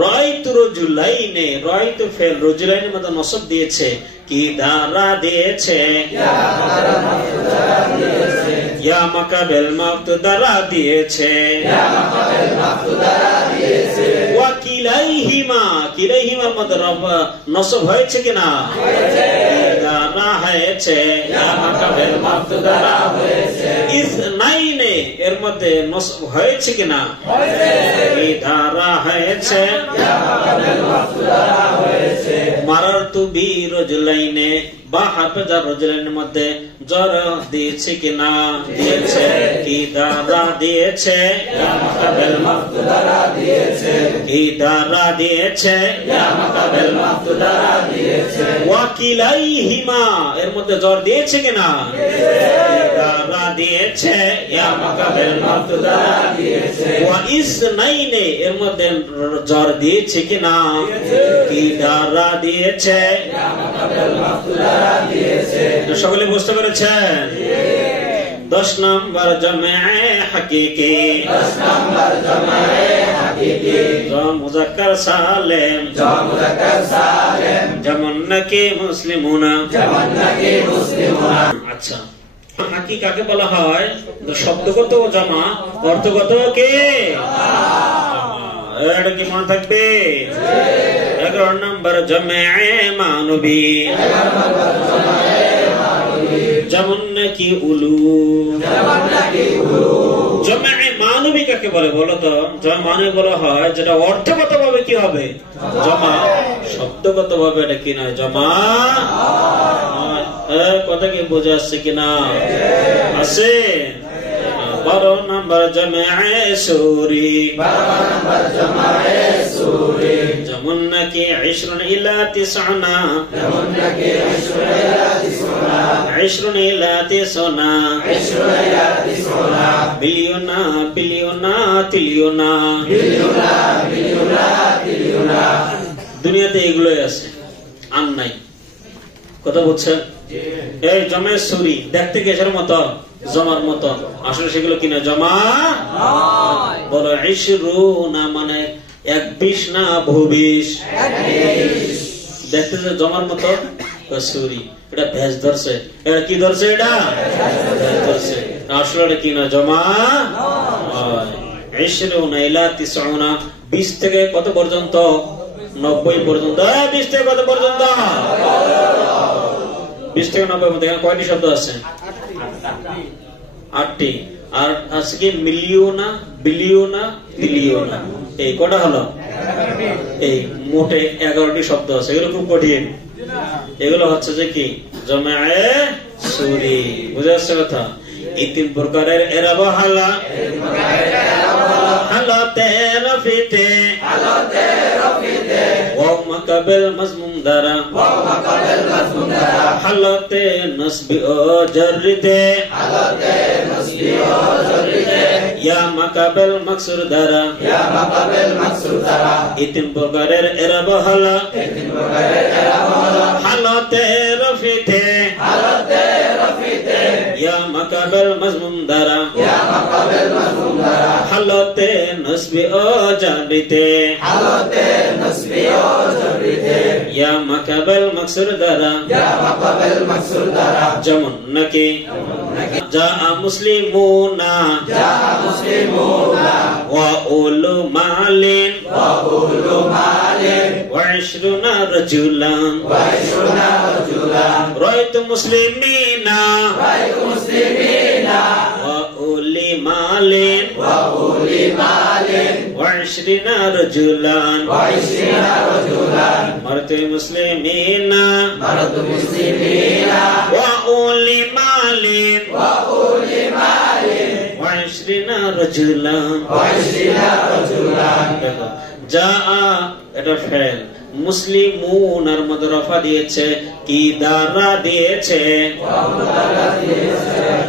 রাইতু রজুলাইনে, রাইতু ফেল রজুলাইনের মধ্যে নসব দিয়েছে, কি দ্বারা দিয়েছে? ইয়া মাকাবেল মাফতু দ্বারা দিয়েছে, ওয়া কিলাইহিমা, কিলাইহিমার মধ্যে নসব হয়েছে কিনা? দ্বারা হয়েছে, ইয়া মাকাবেল মাফত দ্বারা হয়েছে। ইসনাইনে এর মধ্যে নসব হয়েছে কিনা? কি দ্বারা হয়েছে, ইয়া মাকাবেল মাফত দ্বারা হয়েছে। মারারতু বি রজুলাইনে বা হাফেজা রজুলাইনের মধ্যে জ্বর দিয়েছে কিনা? দিয়েছে। কি দ্বারা দিয়েছে, ইয়া মাকাবেল মাফত দ্বারা দিয়েছে। কি দ্বারা দিয়েছে, ইয়া মাকাবেল মাফত দ্বারা দিয়েছে। ওয়াকিলাইহিমা এর মধ্যে জ্বর দিয়েছে কিনা? দ্বারা দিয়েছে, ইয়া মাকাবেল মাফত দ্বারা দিয়েছে। ওয়া ইসনাইনে এর মধ্যে জ্বর দিয়েছে কিনা? কি দ্বারা দিয়েছে, ইয়া মাকাবেল মাফত দ্বারা দিয়েছে। সকলে বুঝতে পেরেছেন? 10 নম্বর জমে হাকিকি, 10 নম্বর জমে হাকিকি। মুযাক্কার সালেম, মুযাক্কার সালেম। যেমন নাকি মুসলিমুনা, যেমন নাকি মুসলিমুনা। আচ্ছা, হাকি কাকে বলা হয়? শব্দগত জমা, অর্থগত কে? এটা কি মনে থাকবে? 11 নম্বর জমে মানবী, যেমন নাকি উলু, যেমন নাকি উলু। জমে মানবী কাকে বলে বলো তো? জমা মানবী বলা হয় যেটা অর্থগত ভাবে কি হবে? জমা। শব্দগত ভাবে এটা কি নয়? জমা। কথা কি বোঝা আসছে কিনা? আছে। 12 নম্বর জমে সুরি, 12 নম্বর জমে সুরি। যেমন নাকি 20 ইলা 90, যেমন নাকি 20 ইলা 90, বিলিয়না বিলিয়না তিলিয়না, বিলিয়না বিলিয়না তিলিয়না। দুনিয়াতে এগুলোই আছে, আর নাই। কথা বলছেন? এই জমে সুরি দেখতে কিসের মতো? জমার মতো। আসলে সেগুলো কিনা জমা বলো। 20 মানে 21 না 22? দেখতে যে জমার মতো সুরি। এটা ভেজ ধরছে। এটা কি ধরছে? এটা ভেজ ধরছে। আসলে এটা কিনা জমা। 20 ইলা 90, 20 থেকে কত পর্যন্ত? 90 পর্যন্ত। 20 থেকে কত পর্যন্ত? 20 থেকে 90 মধ্যে কয়টি শব্দ আছে? 8টি। আর আজকে মিলিয়না বিলিয়না তিলিয়না, এই কটা হলো? এই মোটে 11টি শব্দ আছে। এগুলো খুব কঠিন। এগুলো হচ্ছে যে কি? জমায়ে সুরি। বুঝা যাচ্ছে কথা? এই 3 প্রকারের এরাব হালা, হালাতে রফিতে, হালাতে রফিতে। ওয়া মাকাবেল মাজমুম দ্বারা, ওয়া মাকাবেল মাজমুম দ্বারা। হালাতে নসবি ও জাররিতে, হালাতে নসবি ও জাররিতে। ইয়া মাকাবেল মাকসুর দ্বারা, ইয়া মাকাবেল মাকসুর দ্বারা। এই 3 প্রকারের এরাব হালা, এই 3 প্রকারের এরাব হালা। হালাতে রফিতে, হালাতে রফিতে। ইয়া মাকাবেল মাজমুম দ্বারা, ইয়া মাকাবেল মাজমুম দ্বারা। হালাতে নসবি ও জাররিতে, হালাতে নসবি ও জাররিতে। ইয়া মাকাবেল মাকসুর দ্বারা, ইয়া মাকাবেল মাকসুর দ্বারা। যেমন নাকি জা মুসলিমুনা, জা মুসলিমুনা। ওয়া উলু মালিন, ওয়া উলু মালিন। ওয়া 20 রাজুলান, ওয়া 20 রাজুলান। রাইতু মুসলিমিনা, রাইতু মুসলিমিনা। ওয়া উলি মালিন, ওয়া উলি মালিন। ওয়া 20 রাজুলান, ওয়া 20 রাজুলান। মারতু মুসলিমিনা, মারতু মুসলিমিনা। ওয়া উলি মালিন, ওয়া উলি মালিন। ওয়া 20 রাজুলান, ওয়া 20 রাজুলান। যা এটা ফেল। মুসলিমুনার মধ্যে রফা দিয়েছে, কি দ্বারা দিয়েছে?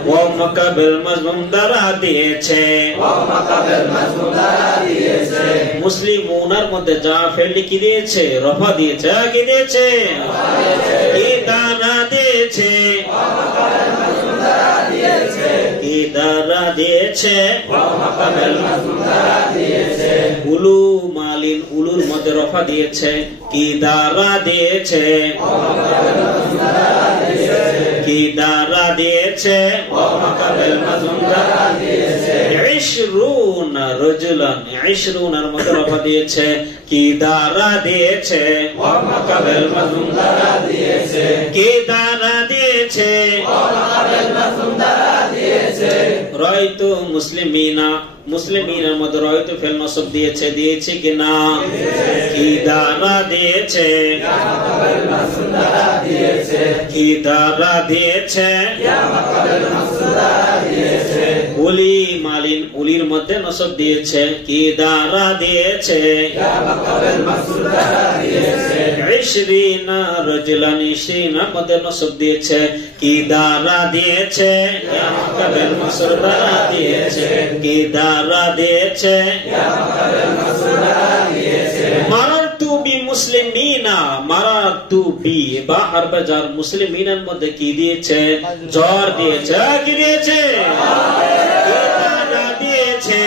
ওয়া মাকাবেল মাজমুম দ্বারা দিয়েছে, ওয়া মাকাবেল মাজমুম দ্বারা দিয়েছে। মুসলিমুনার মধ্যে যা ফেল কি দিয়েছে? রফা দিয়েছে। কি দিয়েছে? কি দ্বারা দিয়েছে? ওয়া মাকাবেল মাজমুম দ্বারা দিয়েছে। কি দ্বারা দিয়েছে? ওয়া মাকাবেল মাজমুম দ্বারা দিয়েছে। উলু মালিন, উলুর মধ্যে রফা দিয়েছে, কি দ্বারা দিয়েছে? কি দ্বারা দিয়েছে? 20 রাজুলান, 20 এর মধ্যে রফা দিয়েছে, কি দ্বারা দিয়েছে? কি দ্বারা দিয়েছে, রাআইতু মুসলিমিনা, মুসলিমিনের মধ্যে রাআইতু ফেল নসব দিয়েছে, দিয়েছে কিনা? কি দ্বারা দিয়েছে? কি দ্বারা দিয়েছে? উলি মালিন, উলির মধ্যে নসব দিয়েছে, কি দ্বারা দিয়েছে? ইশরিনা রাজুলান, ইশরিনার মধ্যে নসব দিয়েছে, কি দ্বারা দিয়েছে? কাবেল মাসুর দ্বারা দিয়েছে, কি দ্বারা দিয়েছে? মারারতু বি মুসলিমিনা, মারারতু বি বা হারফে জার, মুসলিমিনের মধ্যে কি দিয়েছে? জ্বর দিয়েছে। কি দিয়েছে? দিয়েছে।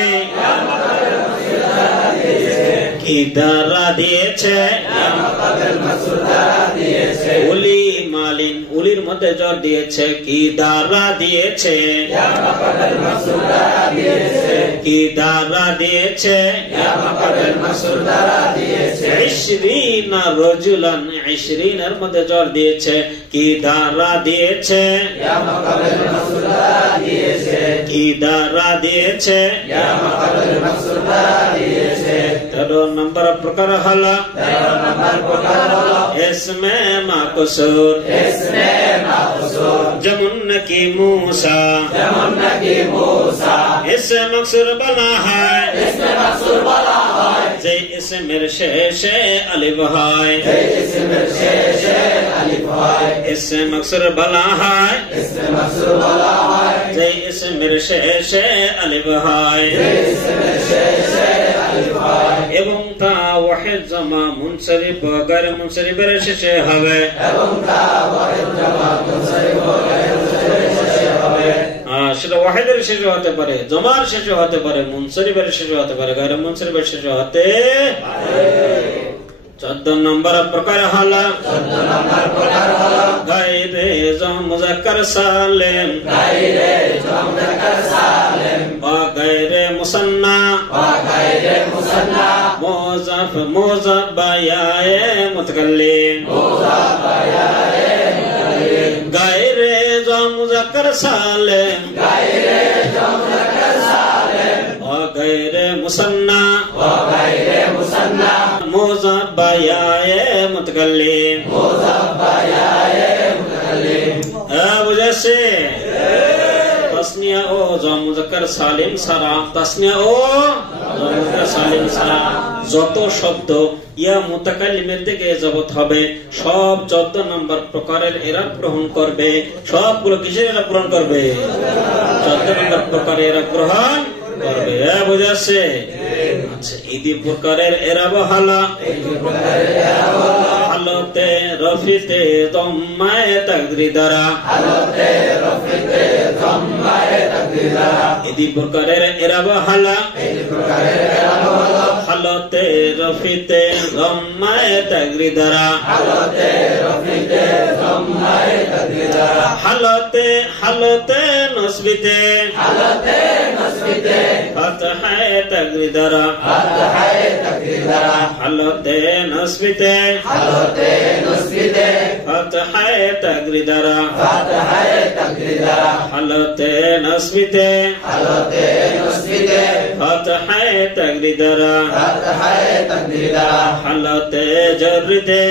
কি দ্বারা দিয়েছে? উলি মালিন, উলির মধ্যে জ্বর দিয়েছে, কি দ্বারা দিয়েছে? কি দ্বারা দিয়েছে? ইশরিনা রাজুলান, ইশরিনের মধ্যে জ্বর দিয়েছে, কি দ্বারা দিয়েছে? কি দ্বারা দিয়েছে? 13 নম্বর প্রকার হলো ইসমে মাকসুর, যেমন নাকি মুসা, ইসমে মাকসুর বলা হয় যে ইসমের শেষে আলিফ হয়, ইসমে মাকসুর বলা হয় যে ইসমের শেষে আলিফ হয়, এবং তা ওয়াহিদ জামা মুনসরিফ গায়র মুনসরিফের শেষে হবে, সেটা ওয়াহিদের শেষে হতে পারে, জমার শেষে হতে পারে, মুনসরিফের শেষে হতে পারে, গায়র মুনসরিফের শেষে হতে পারে। 14 নম্বর প্রকার হলো গায়রে মুযাক্কার সালিম, বা গায়রে মুসান্না, মুযাফ মুযাফ বায়ায়ে মুতাকাল্লিম, গায়রে মুযাক্কার সালিম, গায়রে মুসান্না, মুযাফ বায়ায়ে মুতাকাল্লিম। বুঝেছে? তাসনিয়া ও জাম মুযাক্কার সালিম সারা, তাসনিয়া ও জাম মুযাক্কার সালিম সারা যত শব্দ ইয়া মুতাকাল্লিমের দিকে যাবত হবে, সব 14 নম্বর প্রকারের এরা গ্রহণ করবে। সবগুলো কিসের এরা গ্রহণ করবে? 14 নম্বর প্রকারের এরা গ্রহণ করবে। বুঝেছে? আচ্ছা, ইদি প্রকারের এরা বহালা হালতে রফিতে দম্মায়ে তাকদির দ্বারা, ইদি প্রকারের এরা বহালা হালতে রফিতে দম্মায়ে তাকদির দ্বারা, হালতে হালতে নসবিতে ফাতহায়ে তাকদির দ্বারা, হালতে নসবিতে ফাতহায়ে তাকদির দ্বারা, হালতে নসবিতে ফাতহায়ে তাকদির দ্বারা, হালতে জররিতে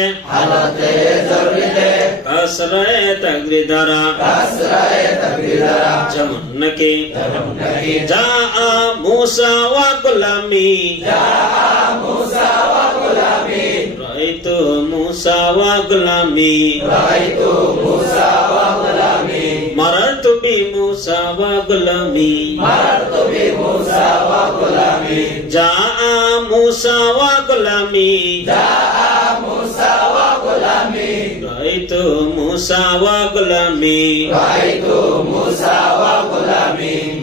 কাসরায়ে তাকদির দ্বারা, যেমন নাকি জা মুসা ওয়া গুলামি, রাআইতু মুসা ওয়া গুলামি, মারারতু বি মুসা ওয়া গুলামি, জা মুসা ওয়া গুলামি, রাআইতু মুসা ওয়া গুলামি,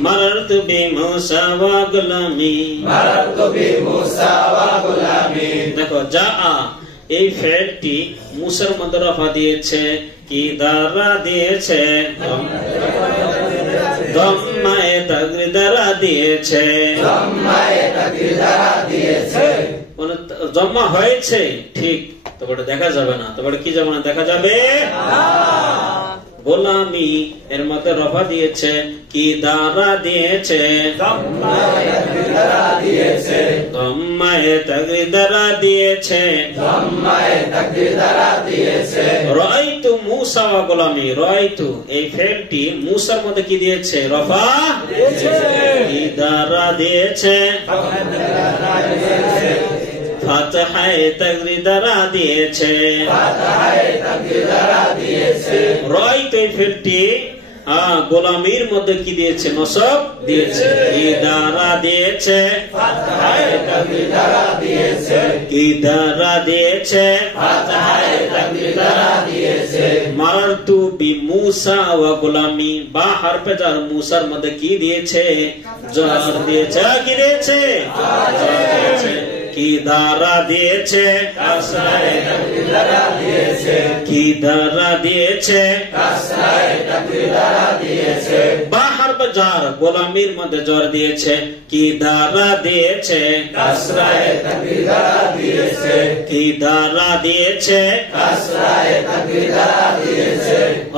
মারারতু বি মুসা ওয়া গুলামি। দেখো জা এই ফেলটি মুসার মধ্যে রফা দিয়েছে, কি দ্বারা দিয়েছে? দম্মায়ে তাকদির দ্বারা দিয়েছে। জম্মা হয়েছে ঠিক, তবে দেখা যাবে না। তবে কি যাবে না? দেখা যাবে গোলামি এর মধ্যে রফা দিয়েছে, কি দ্বারা দিয়েছে, দম্মায়ে তাকদীর দ্বারা দিয়েছে, রাআইতু মূসা ওয়া গোলামি। রাআইতু এই ফেলটি মূসার মধ্যে কি দিয়েছে, রফা কি দ্বারা দিয়েছে, ফাতহায়ে তাকদীর দ্বারা দিয়েছে। রাআইতু এই ফেলটি গোলামির মধ্যে কি দিয়েছে, নসব দিয়েছে, কি দ্বারা দিয়েছে, কি দ্বারা দিয়েছে, মারতু বিমূসা ওয়া গোলামি। বা হারফে জার মূসার মধ্যে কি দিয়েছে, জার দিয়েছে, কি দিয়েছে, কি দ্বারা দিয়েছে, কি দ্বারা দিয়েছে, বা হারফে জার গোলামির মধ্যে জর দিয়েছে, কি দ্বারা দিয়েছে, কি দ্বারা দিয়েছে।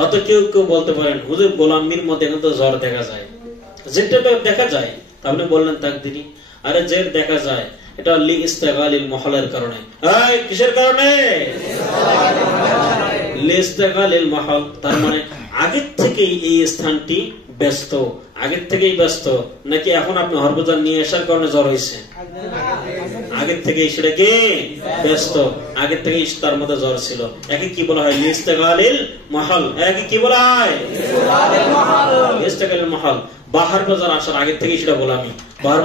অত কেউ কেউ বলতে পারেন হুজুর গোলামির মধ্যে কিন্তু জ্বর দেখা যায়, যেটা দেখা যায় আপনি বললেন তাকদিরি। আরে যে দেখা যায় এটা লি ইস্তেগালিল মহলের কারণে। কিসের কারণে? লি ইস্তেগালিল মহল, তার মানে আগের থেকেই এই স্থানটি ব্যস্ত, আগের থেকেই ব্যস্ত, নাকি এখন আপনি হরফজার নিয়ে আসার কারণে জ্বর হয়েছে? আগের থেকেই সেটা কি ব্যস্ত, আগের থেকেই তার মধ্যে জ্বর ছিল। একে কি বলা হয়, লি ইস্তেগালিল মহল। একে কি বলা হয়, লি ইস্তেগালিল মহল। বাহার বাজার আসার আগের থেকেই সেটা গোলামি, বাহার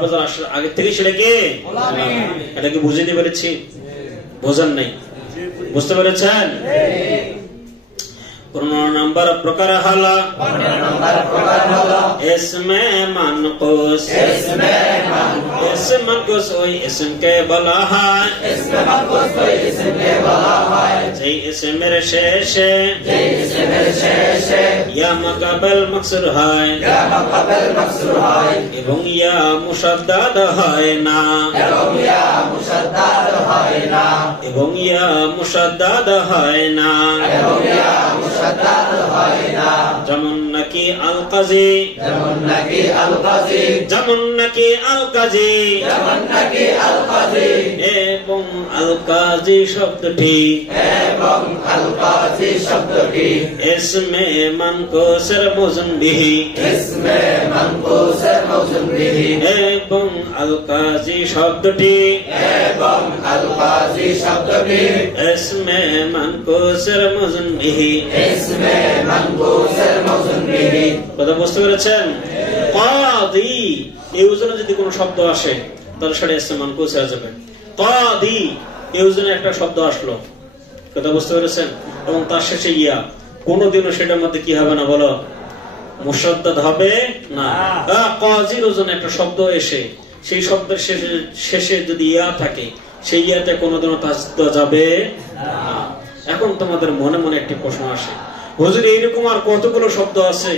বাজার আসার আগের থেকেই সেটা কি গোলামি। এটা কি বুঝতে পেরেছি? বোঝেন নাই? বুঝতে পেরেছেন? 15 নম্বর প্রকার হলো ইসমে মানকুস। ইসমে মানকুস ওই ইসমকে বলা হয়, যে ইসমের শেষে ইয়া মাকাবেল মাকসুর হয় এবং ইয়া মুশাদ্দাদ হয় না, এবং ইয়া মুশাদ্দাদ হয় না। যেমন নাকি আল কাজী, যেমন নাকি আল কাজী, যেমন নাকি আল কাজী, যেমন নাকি আল কাজী। এবং আল কাজী শব্দটি, এবং আল কাজী শব্দটি ইসমে মানকুসের মওজুন বিহি, ইসমে মানকুসের মওজুন বিহি। এবং আল কাজী শব্দটি, এবং আল কাজী শব্দটি ইসমে মানকুসের মওজুন বিহি, ইসমে মানকুসের মওজুন বিহি। কথা বুঝতে পেরেছেন? কাদি এই ওজনে যদি কোনো শব্দ আসে তাহলে সেটা ইসমে মানকুস হয়ে যাবে। কাদি এই ওজনে একটা শব্দ আসলো, কথা বুঝতে পেরেছেন? এবং তার শেষে ইয়া, কোনদিনও সেটার মধ্যে কি হবে না, বলো, মুশাদ্দাদ হবে না। কাজির ওজনে একটা শব্দ এসে সেই শব্দের শেষে যদি ইয়া থাকে, সেই ইয়াতে কোনদিনও তাসদীদ যাবে না। এখন তোমাদের মনে মনে একটি প্রশ্ন আসে, হুজুর এইরকম আর কতগুলো শব্দ আছে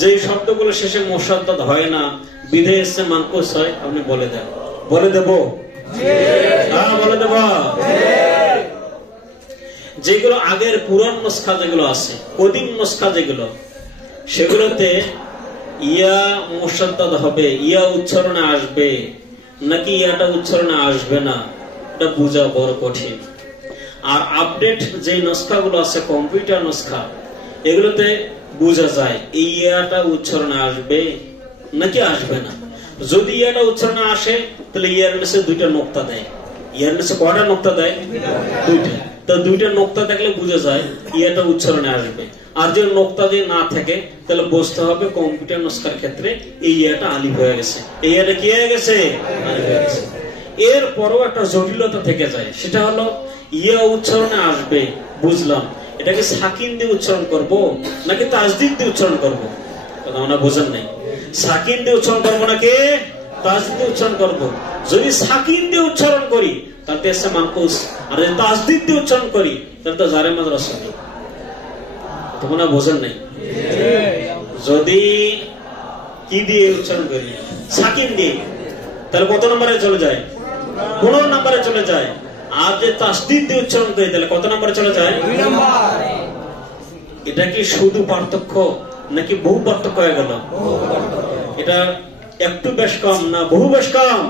যে শব্দগুলো শেষে মুশাদ্দাদ হয় না, বিধায় ইসমে মানকুস হয়? আপনি বলে দেন। বলে দেব? বলে দেব। যেগুলো আগের পুরান নুসখা যেগুলো আছে, কদিম নুসখা যেগুলো, সেগুলোতে ইয়া মুশাদ্দাদ হবে, ইয়া উচ্চারণে আসবে নাকি ইয়াটা উচ্চারণে আসবে না, এটা বোঝা বড় কঠিন। আর আপডেট যে নুসখা গুলো আছে, কম্পিউটার নুসখা, এগুলোতে বোঝা যায় এই ইয়াটা উচ্চারণে আসবে নাকি আসবে না। যদি ইয়াটা উচ্চারণে আসে তাহলে ইয়ার নিচে দুইটা নোক্তা দেয়। ইয়ার নিচে কয়টা নোক্তা দেয়? দুইটা। তো দুইটা নোক্তা দেখলে বোঝা যায় ইয়াটা উচ্চারণে আসবে। আর যদি নোক্তা দিয়ে না থাকে তাহলে বুঝতে হবে কম্পিউটার নুসখার ক্ষেত্রে এই ইয়াটা আলিফ হয়ে গেছে, এই ইয়াটা কি হয়ে গেছে, আলিফ হয়ে গেছে। এরপরও একটা জটিলতা থেকে যায়, সেটা হলো ইয়া উচ্চারণে আসবে, বুঝলাম, এটাকে সাকিন দিয়ে উচ্চারণ করব নাকি তাজদীদ দিয়ে উচ্চারণ করব? কথা আমরা বোঝেন নাই। সাকিন দিয়ে উচ্চারণ করবো নাকি তাজদীদ দিয়ে উচ্চারণ করব? যদি সাকিন দিয়ে উচ্চারণ করি তাহলে ইসমে মানকুস, আর যদি তাজদীদ দিয়ে উচ্চারণ করি তাহলে তো জারে মাদ্রাসা। তোমরা বোঝেন নাই। যদি কি দিয়ে উচ্চারণ করি, সাকিন দিয়ে, তাহলে কত নম্বরে চলে যায়? 15 নম্বরে চলে যায়। আর যে তাসদীদ দিয়ে উচ্চারণ করি তাহলে কত নম্বরে চলে যায়? 2 নম্বর। এটা কি শুধু পার্থক্য নাকি বহু পার্থক্য হয়ে গেল? এটা একটু বেশ কম না বহু বেশ কম?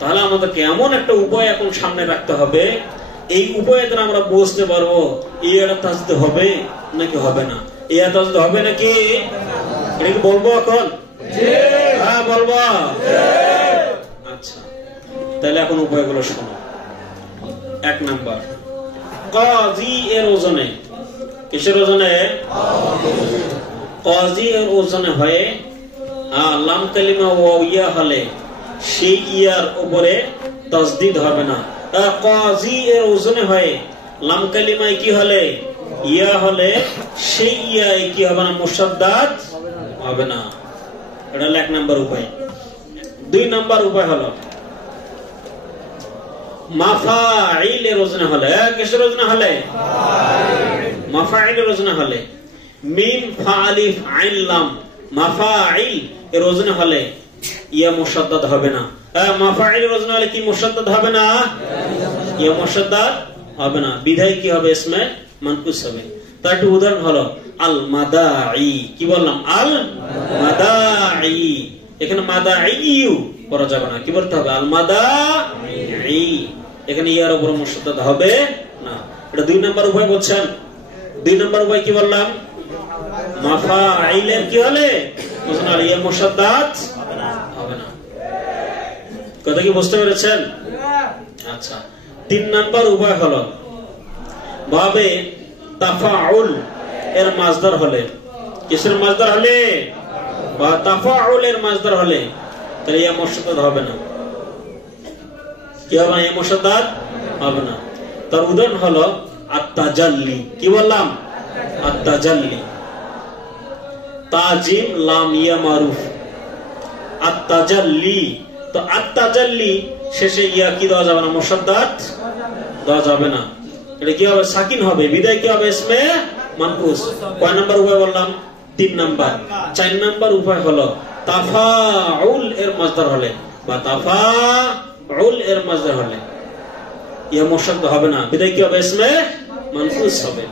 তাহলে আমাদেরকে এমন একটা উপায় এখন সামনে রাখতে হবে, এই উপায়ে দ্বারা আমরা বুঝতে পারবো ইয়াটা তাজদীদ হবে নাকি হবে না। ইয়া তাজদীদ হবে নাকি? এটা কি বলবো এখন? হ্যাঁ বলবো। আচ্ছা, তাহলে এখন উপায়গুলো শোনো। 1 নাম্বার, কাজী এর ওজনে, কিসের ওজনে? কাজী এর ওজনে হয় লাম কালিমা ওয়া ইয়া হলে সেই ইয়ার উপরে তাজদীদ হবে না। কাজী এর ওজনে হয় লাম কালিমায় কি হলে? ইয়া হলে সেই ইয়ায় কি হবে না? মুশাদ্দাদ হবে না। এটা হলো 1 নাম্বার উপায়। 2 নাম্বার উপায় হলো মাফাইল এর ওজনে হলে, কিসের ওজনে হলে? মাফাইল এর ওজনে হলে মিম ফালিফ আইন লাম, মাফাইল এর ওজনে হলে ইয়া মুশাদ্দাদ হবে না। মাফাইল এর ওজনে হলে কি মুশাদ্দাদ হবে না? ইয়া মুশাদ্দাদ হবে না, বিধায় কি হবে? ইসমে মানকুস হবে। তার একটা উদাহরণ হলো আল মাদাই। কি বললাম? আল মাদাই। এখানে মাদাইউ পড়া যাবে না, কি বলতে হবে? আল মাদাই। এখানে ইয়ার উপর মুশাদ্দাদ হবে না। এটা 2 নাম্বার উপায় বলছেন। 2 নাম্বার উপায় কি বললাম? মাফাইলের কি হলে ইয়া মুশাদ্দাদ হবে না। কথা কি বুঝতে পেরেছেন? আচ্ছা, 3 নাম্বার উপায় হলো ভাবে তাফাউল এর মাজদার হলে, কিসের মাজদার হলে? বা তাফাউল এর মাজদার হলে তাহলে ইয়া মুশাদ্দাদ হবে না। কি হবে? ইয়া মুশাদ্দাদ হবে না। তার উদাহরণ হলো আত-তাজাল্লি। কি বললাম? আত-তাজাল্লি। তাজিম লাম ইয়া মারুফ, আত-তাজাল্লি। তো আত-তাজাল্লি শেষে ইয়া কি দেওয়া যাবে না? মুশাদ্দাদ দেওয়া যাবে না। এটা কি হবে? সাকিন হবে, বিদায় কি হবে? ইসমে মানকুস। কয় নাম্বার উপায় বললাম? 3 নাম্বার। 4 নাম্বার উপায় হলো তাফাউল এর মাজদার হলে বা তাফাউল এর মাজদার হলে ইয়া মুশাদ্দাদ হবে না, বিদায় কি হবে? ইসমে মানকুস হবে।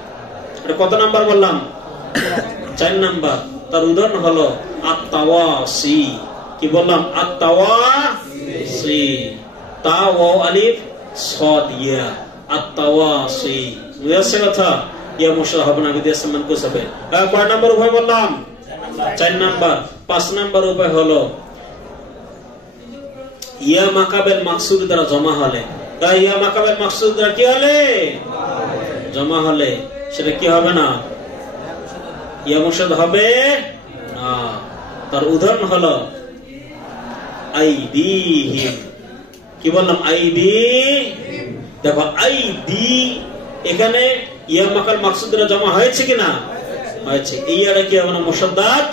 এটা কত নাম্বার বললাম? 4 নাম্বার। তার উদাহরণ হলো আত-তাওয়াসি। কি বললাম? আত-তাওয়াসি। তা ওয়াও আলিফ সাদ ইয়া, আত-তাওয়াসি। বুঝাচ্ছে কথা? ইয়া মুশাদ্দাদ হবে না, বিদায় ইসমে মানকুস হবে। কয় নাম্বার উপায় বললাম? 4 নাম্বার। 5 নাম্বার উপায় হলো ইয়া মাকাবেল মাকসুদ দ্বারা জমা হলে, ইয়া মাকাবেল মাকসুদ দ্বারা কি হলে? জমা হলে সেটা কি হবে না? ইয়া মুশাদ্দাদ হবে না। তার উদাহরণ হলো আইদিহিম। কি বললাম? আইদি। দেখো আইদি এখানে ইয়া মাকাল মাকসুদ দ্বারা জমা হয়েছে কিনা? হয়েছে। এই ইয়াটা কি হবে না? মুশাদ্দাদ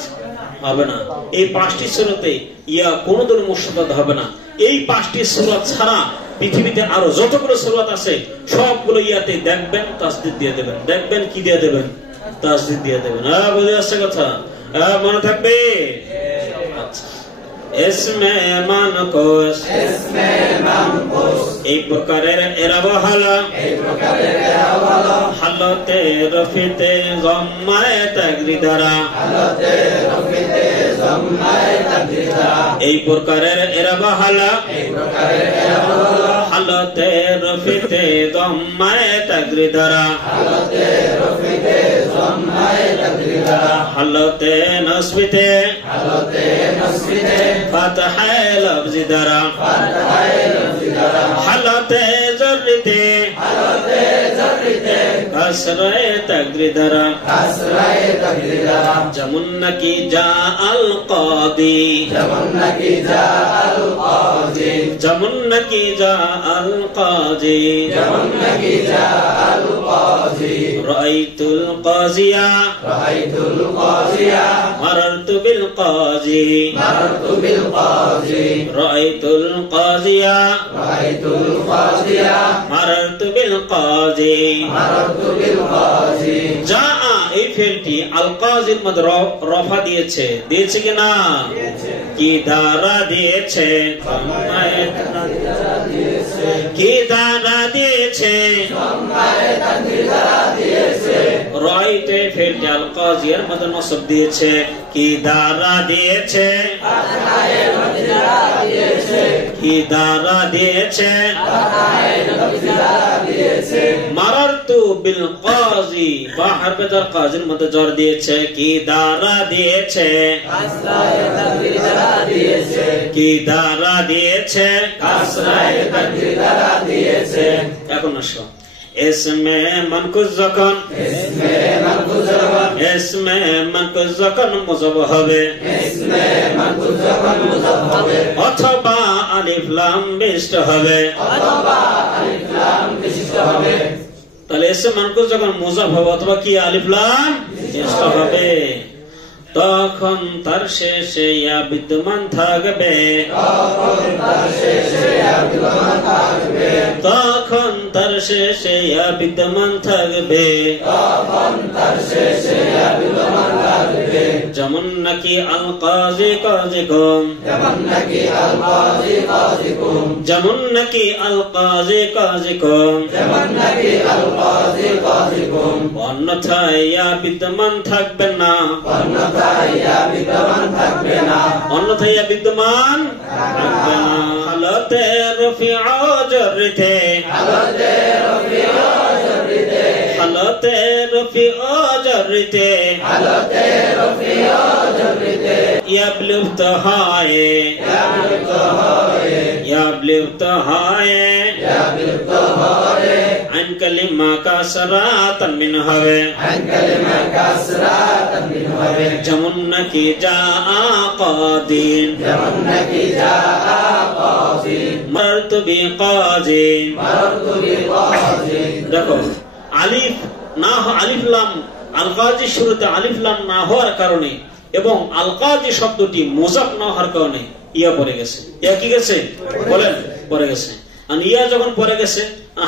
হবে না। এই 5টি সূরাতে ইয়া কোনদিন মুশাদ্দাদ হবে না। এই 5টি সূরা ছাড়া পৃথিবীতে আরো যতগুলো সূরা আছে সবগুলো ইয়াতে দেখবেন তাসদীদ দিয়ে দেবেন। দেখবেন কি দিয়ে দেবেন? তাসদীদ দিয়ে দেবেন। বুঝে আসছে কথা? মনে থাকবে? আচ্ছা, ইসমে মানকুস, এই প্রকারের এরাব হলো হালতে রফিতে জম্মায়ে তাগরি দ্বারা, এই প্রকারের এরাব হলো হালতে রফিতে জম্মায়ে তাগরি দ্বারা, হালতে নসবিতে ফাতহায়ে লফজি দ্বারা, হালতে জররিতে কাসরায়ে তাগরি দ্বারা, যেমন নাকি যা আল কাদি, যেমন নাকি যা আল কাদি, যেমন নাকি যা আল কাদি, যেমন নাকি যা আল কাদি, রাআইতুল কাজিয়া, রাআইতুল কাজিয়া, মাররতু বিল কাজি, মাররতু বিল কাজি, রাআইতুল কাজিয়া, রাআইতুল কাজিয়া, মাররতু বিল কাজি, মাররতু বিল কাজি। যা এই ফেলটি আল কাজির মধ্যে রফা দিয়েছে, দিয়েছে কি না? কি দ্বারা দিয়েছে? কি দ্বারা দিয়েছে? রাই দ্বিতীয়তে ফেলটি আল কাজিয়ার মধ্যে নসব দিয়েছে, কি দ্বারা দিয়েছে, কি দ্বারা দিয়েছে, মারারতু বিল কাজি বা হারফে জার কাজির মধ্যে জ্বর দিয়েছে, কি দ্বারা দিয়েছে, কি দ্বারা দিয়েছে, এখন আসো ইসমে মানকুস যখন, ইসমে মানকুস যখন মুযাব হবে, অথবা আলিফ লাম বিশিষ্ট হবে, তাহলে ইসমে মানকুস যখন মুযাব হবে অথবা কি আলিফ লাম বিশিষ্ট হবে, তখন তার শেষে ইয়া বিদ্যমান থাকবে, তখন তার শেষে ইয়া বিদ্যমান থাকবে, যেমন নাকি আল কাজি কাজিকুম, যেমন নাকি আল কাজি কাজিকুম, অন্যথায় ইয়া বিদ্যমান থাকবে না, অন্যথায় ইয়া বিদ্যমান থাকবে না, হালতে রফিআ জররিতে, হালতে রফিআ জররিতে, ইয়াবলুত হয়, ইয়াবলুত হয়, আন কালিমা কাসরা তানবিন হবে, যেমন নাকি জা কাদিন, মারতু বিকাজিন। দেখো আলিফ না, আলিফ লাম আল কাজি শুরুতে আলিফ লাম না হওয়ার কারণে এবং আল কাজি শব্দটি মুযাফ না হওয়ার কারণে ইয়া পড়ে গেছে। ইয়া কি গেছে বলেন? পড়ে গেছে। আর ইয়া যখন পড়ে গেছে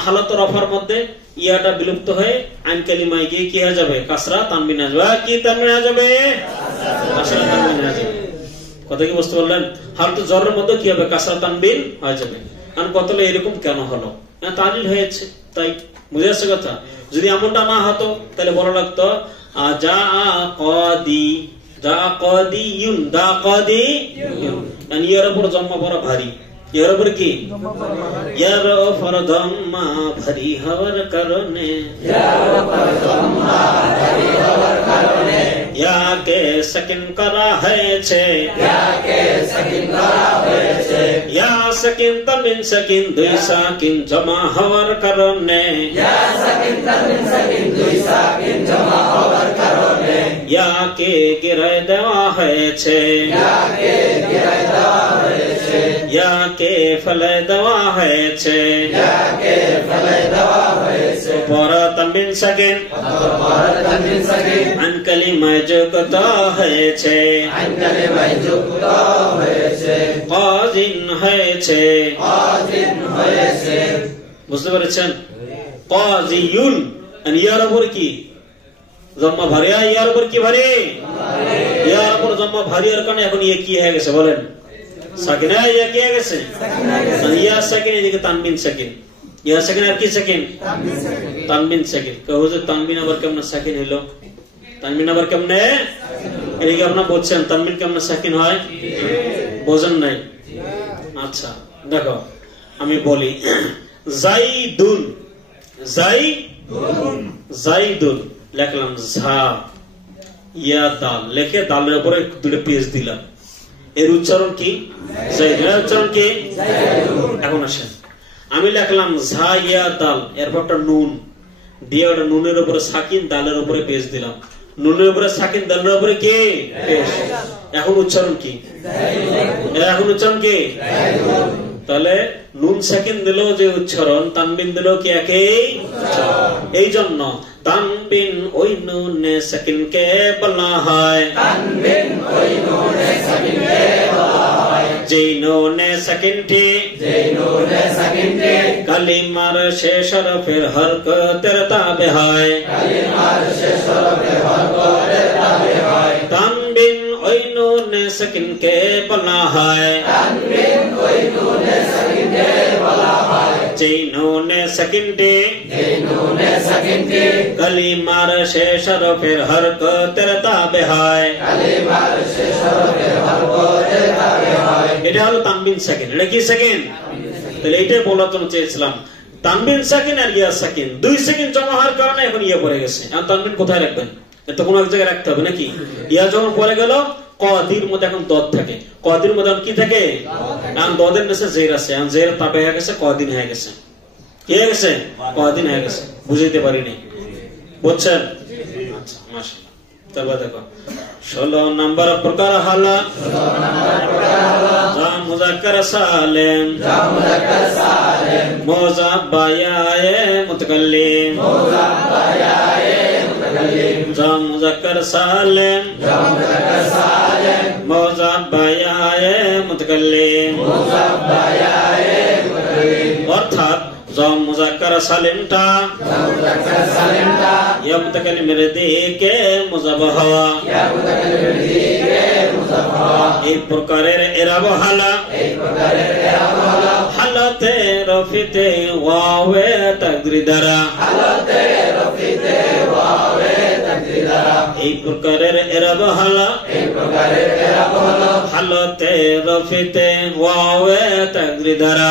হালত রফার মধ্যে ইয়াটা বিলুপ্ত হয়ে আইন কালিমায় গিয়ে কি হয়ে যাবে? কাসরা তানবিন হয়ে যাবে। কি তানবিন হয়ে যাবে? কাসরা তানবিন হয়ে যাবে। কথা কি বুঝতে পারলেন? হালত জরের মধ্যে কি হবে? কাসরা তানবিন হয়ে যাবে। আর কতলে এরকম কেন হলো? তালিল হয়েছে তাই। বুঝে আসছে কথা? যদি এমনটা না হতো তাহলে বলা লাগতো যা কাদি, যা কাদিয়ুন, দা কাদিয়ুন। ইয়ার উপর জম্মা পড়া ভারী, ইয়ার উপর কি? ইয়ার উপর জম্মা ভারী হওয়ার কারণে, ইয়াকে সাকিন করা হয়েছে, ইয়া সাকিন তানবিন সাকিন দুই সাকিন জমা হওয়ার কারণে, ইয়াকে গিরায় দেওয়া হয়েছে, ইয়াকে ফেলে দেওয়া হয়েছে, পরা তানবিন সাকিন আন কালিমায় যুক্ত হয়েছে, কাজিন হয়েছে। বুঝতে পেরেছেন? কাজিয়ুন ইয়ার উপর কি জম্মা ভারী, ইয়ার উপর কি ভারী? ইয়ার উপর জম্মা ভারী আর কারণে এখন ইয়ে কি হয়ে গেছে বলেন? সাকিন। ইয়া কি হয়ে গেছে? ইয়া সাকিন, এদিকে তানবিন সাকিন। ইয়া সাকিন আর কি সাকিন? তানবিন সাকিন। হুজুর তানবিন আবার কেমনে সাকিন হলো? তানবিন আবার কেমনে? এদিকে আপনারা বলছেন তানবিন কেমনে সাকিন হয়? বোঝেন নাই? আচ্ছা দেখো আমি বলি, জাইদুন, জাইদুন লিখলাম ঝা ইয়া দাল, লিখে দালের উপরে দুটো পেজ দিলাম। এর উচ্চারণ কি? জাইদুন। এর উচ্চারণ কি? এখন আসেন, আমি লিখলাম ঝা ইয়া দাল, এরপর একটা নুন দিয়ে ওটা নুনের উপরে সাকিন, দালের উপরে পেজ দিলাম। নুনের উপরে সাকিন, দালের উপরে কি? পেজ। এখন উচ্চারণ কি? এখন উচ্চারণ কি? তাহলে নুন সাকিন দিলেও যে উচ্চারণ, তানবিন দিলেও কি একই? এই জন্য তানবিন ওই নুনে সাকিনকে বলা হয়, যেই নুনে সাকিনটি কালিমার শেষ হরফের হরকতের তাবে হয়। তানবিন ওই নুনে সাকিনকে বলা হয়, যেই নুনে সাকিনটি নুনে সাকিন কি কালিমার শেষ হরফের হরকতের তাবে হয় কালিমার শেষ হরফের হরকতের তাবে হয় এটা হলো তানবিন সাকিন এটা কি সাকিন তাহলে এইটাই বলার জন্য চেয়েছিলাম তানবিন সাকিন আর ইয়া সাকিন দুই সাকিন জমা হওয়ার কারণে এখন ইয়া পড়ে গেছে এখন তানবিন কোথায় রাখবেন এটা কোনো এক জায়গায় রাখতে হবে নাকি ইয়া যখন পড়ে গেল কদির মধ্যে এখন দদ থাকে কদির মধ্যে কি থাকে এখন দদের নিচে জের আছে এখন জের তাবে হয়ে গেছে কদিন হয়ে গেছে কি হয়ে গেছে কদিন হয়ে গেছে বুঝাইতে পারিনি বুঝছেন আচ্ছা মাশাআল্লাহ তারপর দেখো 16 নম্বর প্রকার হলো যা মুযাক্কার সালিম মুযাব্বায়ায়ে মুতাকাল্লিম যা মুযাক্কার সালিম মুযাব্বায়ায়ে মুতাকাল্লিম অর্থাৎ যা মুযাক্কার সালিমটা ইয়া মুতাকাল্লিমের দিকে মুযাব হওয়া এই প্রকারের এরাব হালা হালাতে রফিতে ওয়াওয়ে তাকদির দ্বারা এই প্রকারের এরাব হালা হালাতে রফিতে ওয়াওয়ে তাকদির দ্বারা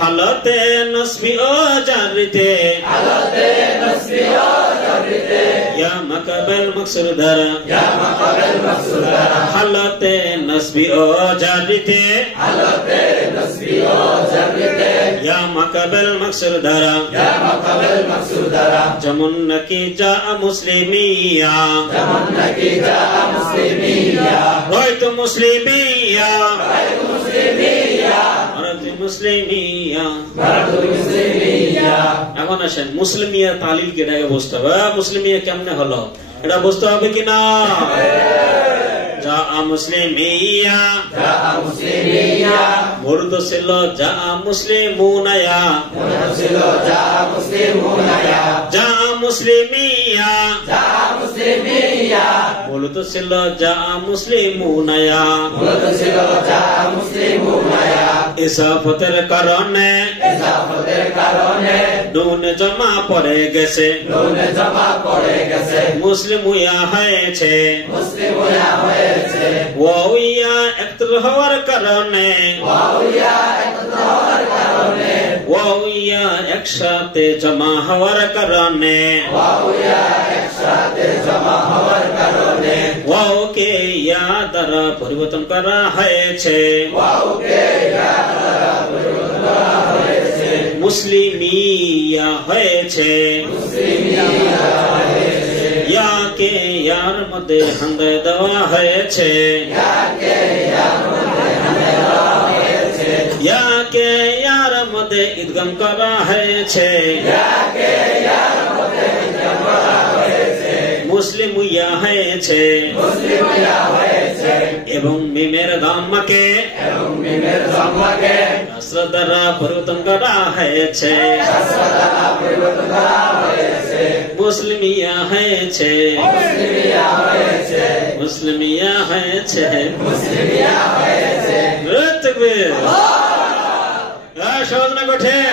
হালাতে নসবি ও জারিতে ইয়া মাকাবেল মকসুর দ্বারা হালাতে নসবি ও জারিতে ইয়া মাকাবেল মকসুর দ্বারা যেমন নাকি যা মুসলিমিয়া হয়তো মুসলিমিয়া এখন আসেন মুসলিমিয়া তালিল কে এটাকে বুঝতে হবে মুসলিমিয়া কেমনে হলো এটা বুঝতে হবে কিনা যা মুসলিমিয়া মুরদ ছিল যা মুসলিমুনায়া যা মুসলিমিয়া মুরদ ছিল যা মুসলিমুনায়া ইসাফতের কারণে নুন জমা পড়ে গেছে মুসলিম হয়েছে ওয়া একত্র হওয়ার কারণে ওয়া একসাথে জমা হওয়ার কারণে ওয়াকে ইয়া দ্বারা পরিবর্তন করা হয়েছে মুসলিমিয়া হয়েছে ইয়াকে ইয়ার মধ্যে হামদে দেওয়া হয়েছে ইয়াকে ইয়ার মধ্যে ইদগাম করা হয়েছে মুসলিম ইয়া হয়েছে এবং মিমের দাম্মাকে কাসরা দ্বারা পরিবর্তন করা হয়েছে মুসলিম ইয়া হয়েছে মুসলিম ইয়া হয়েছে সহজ না কঠিন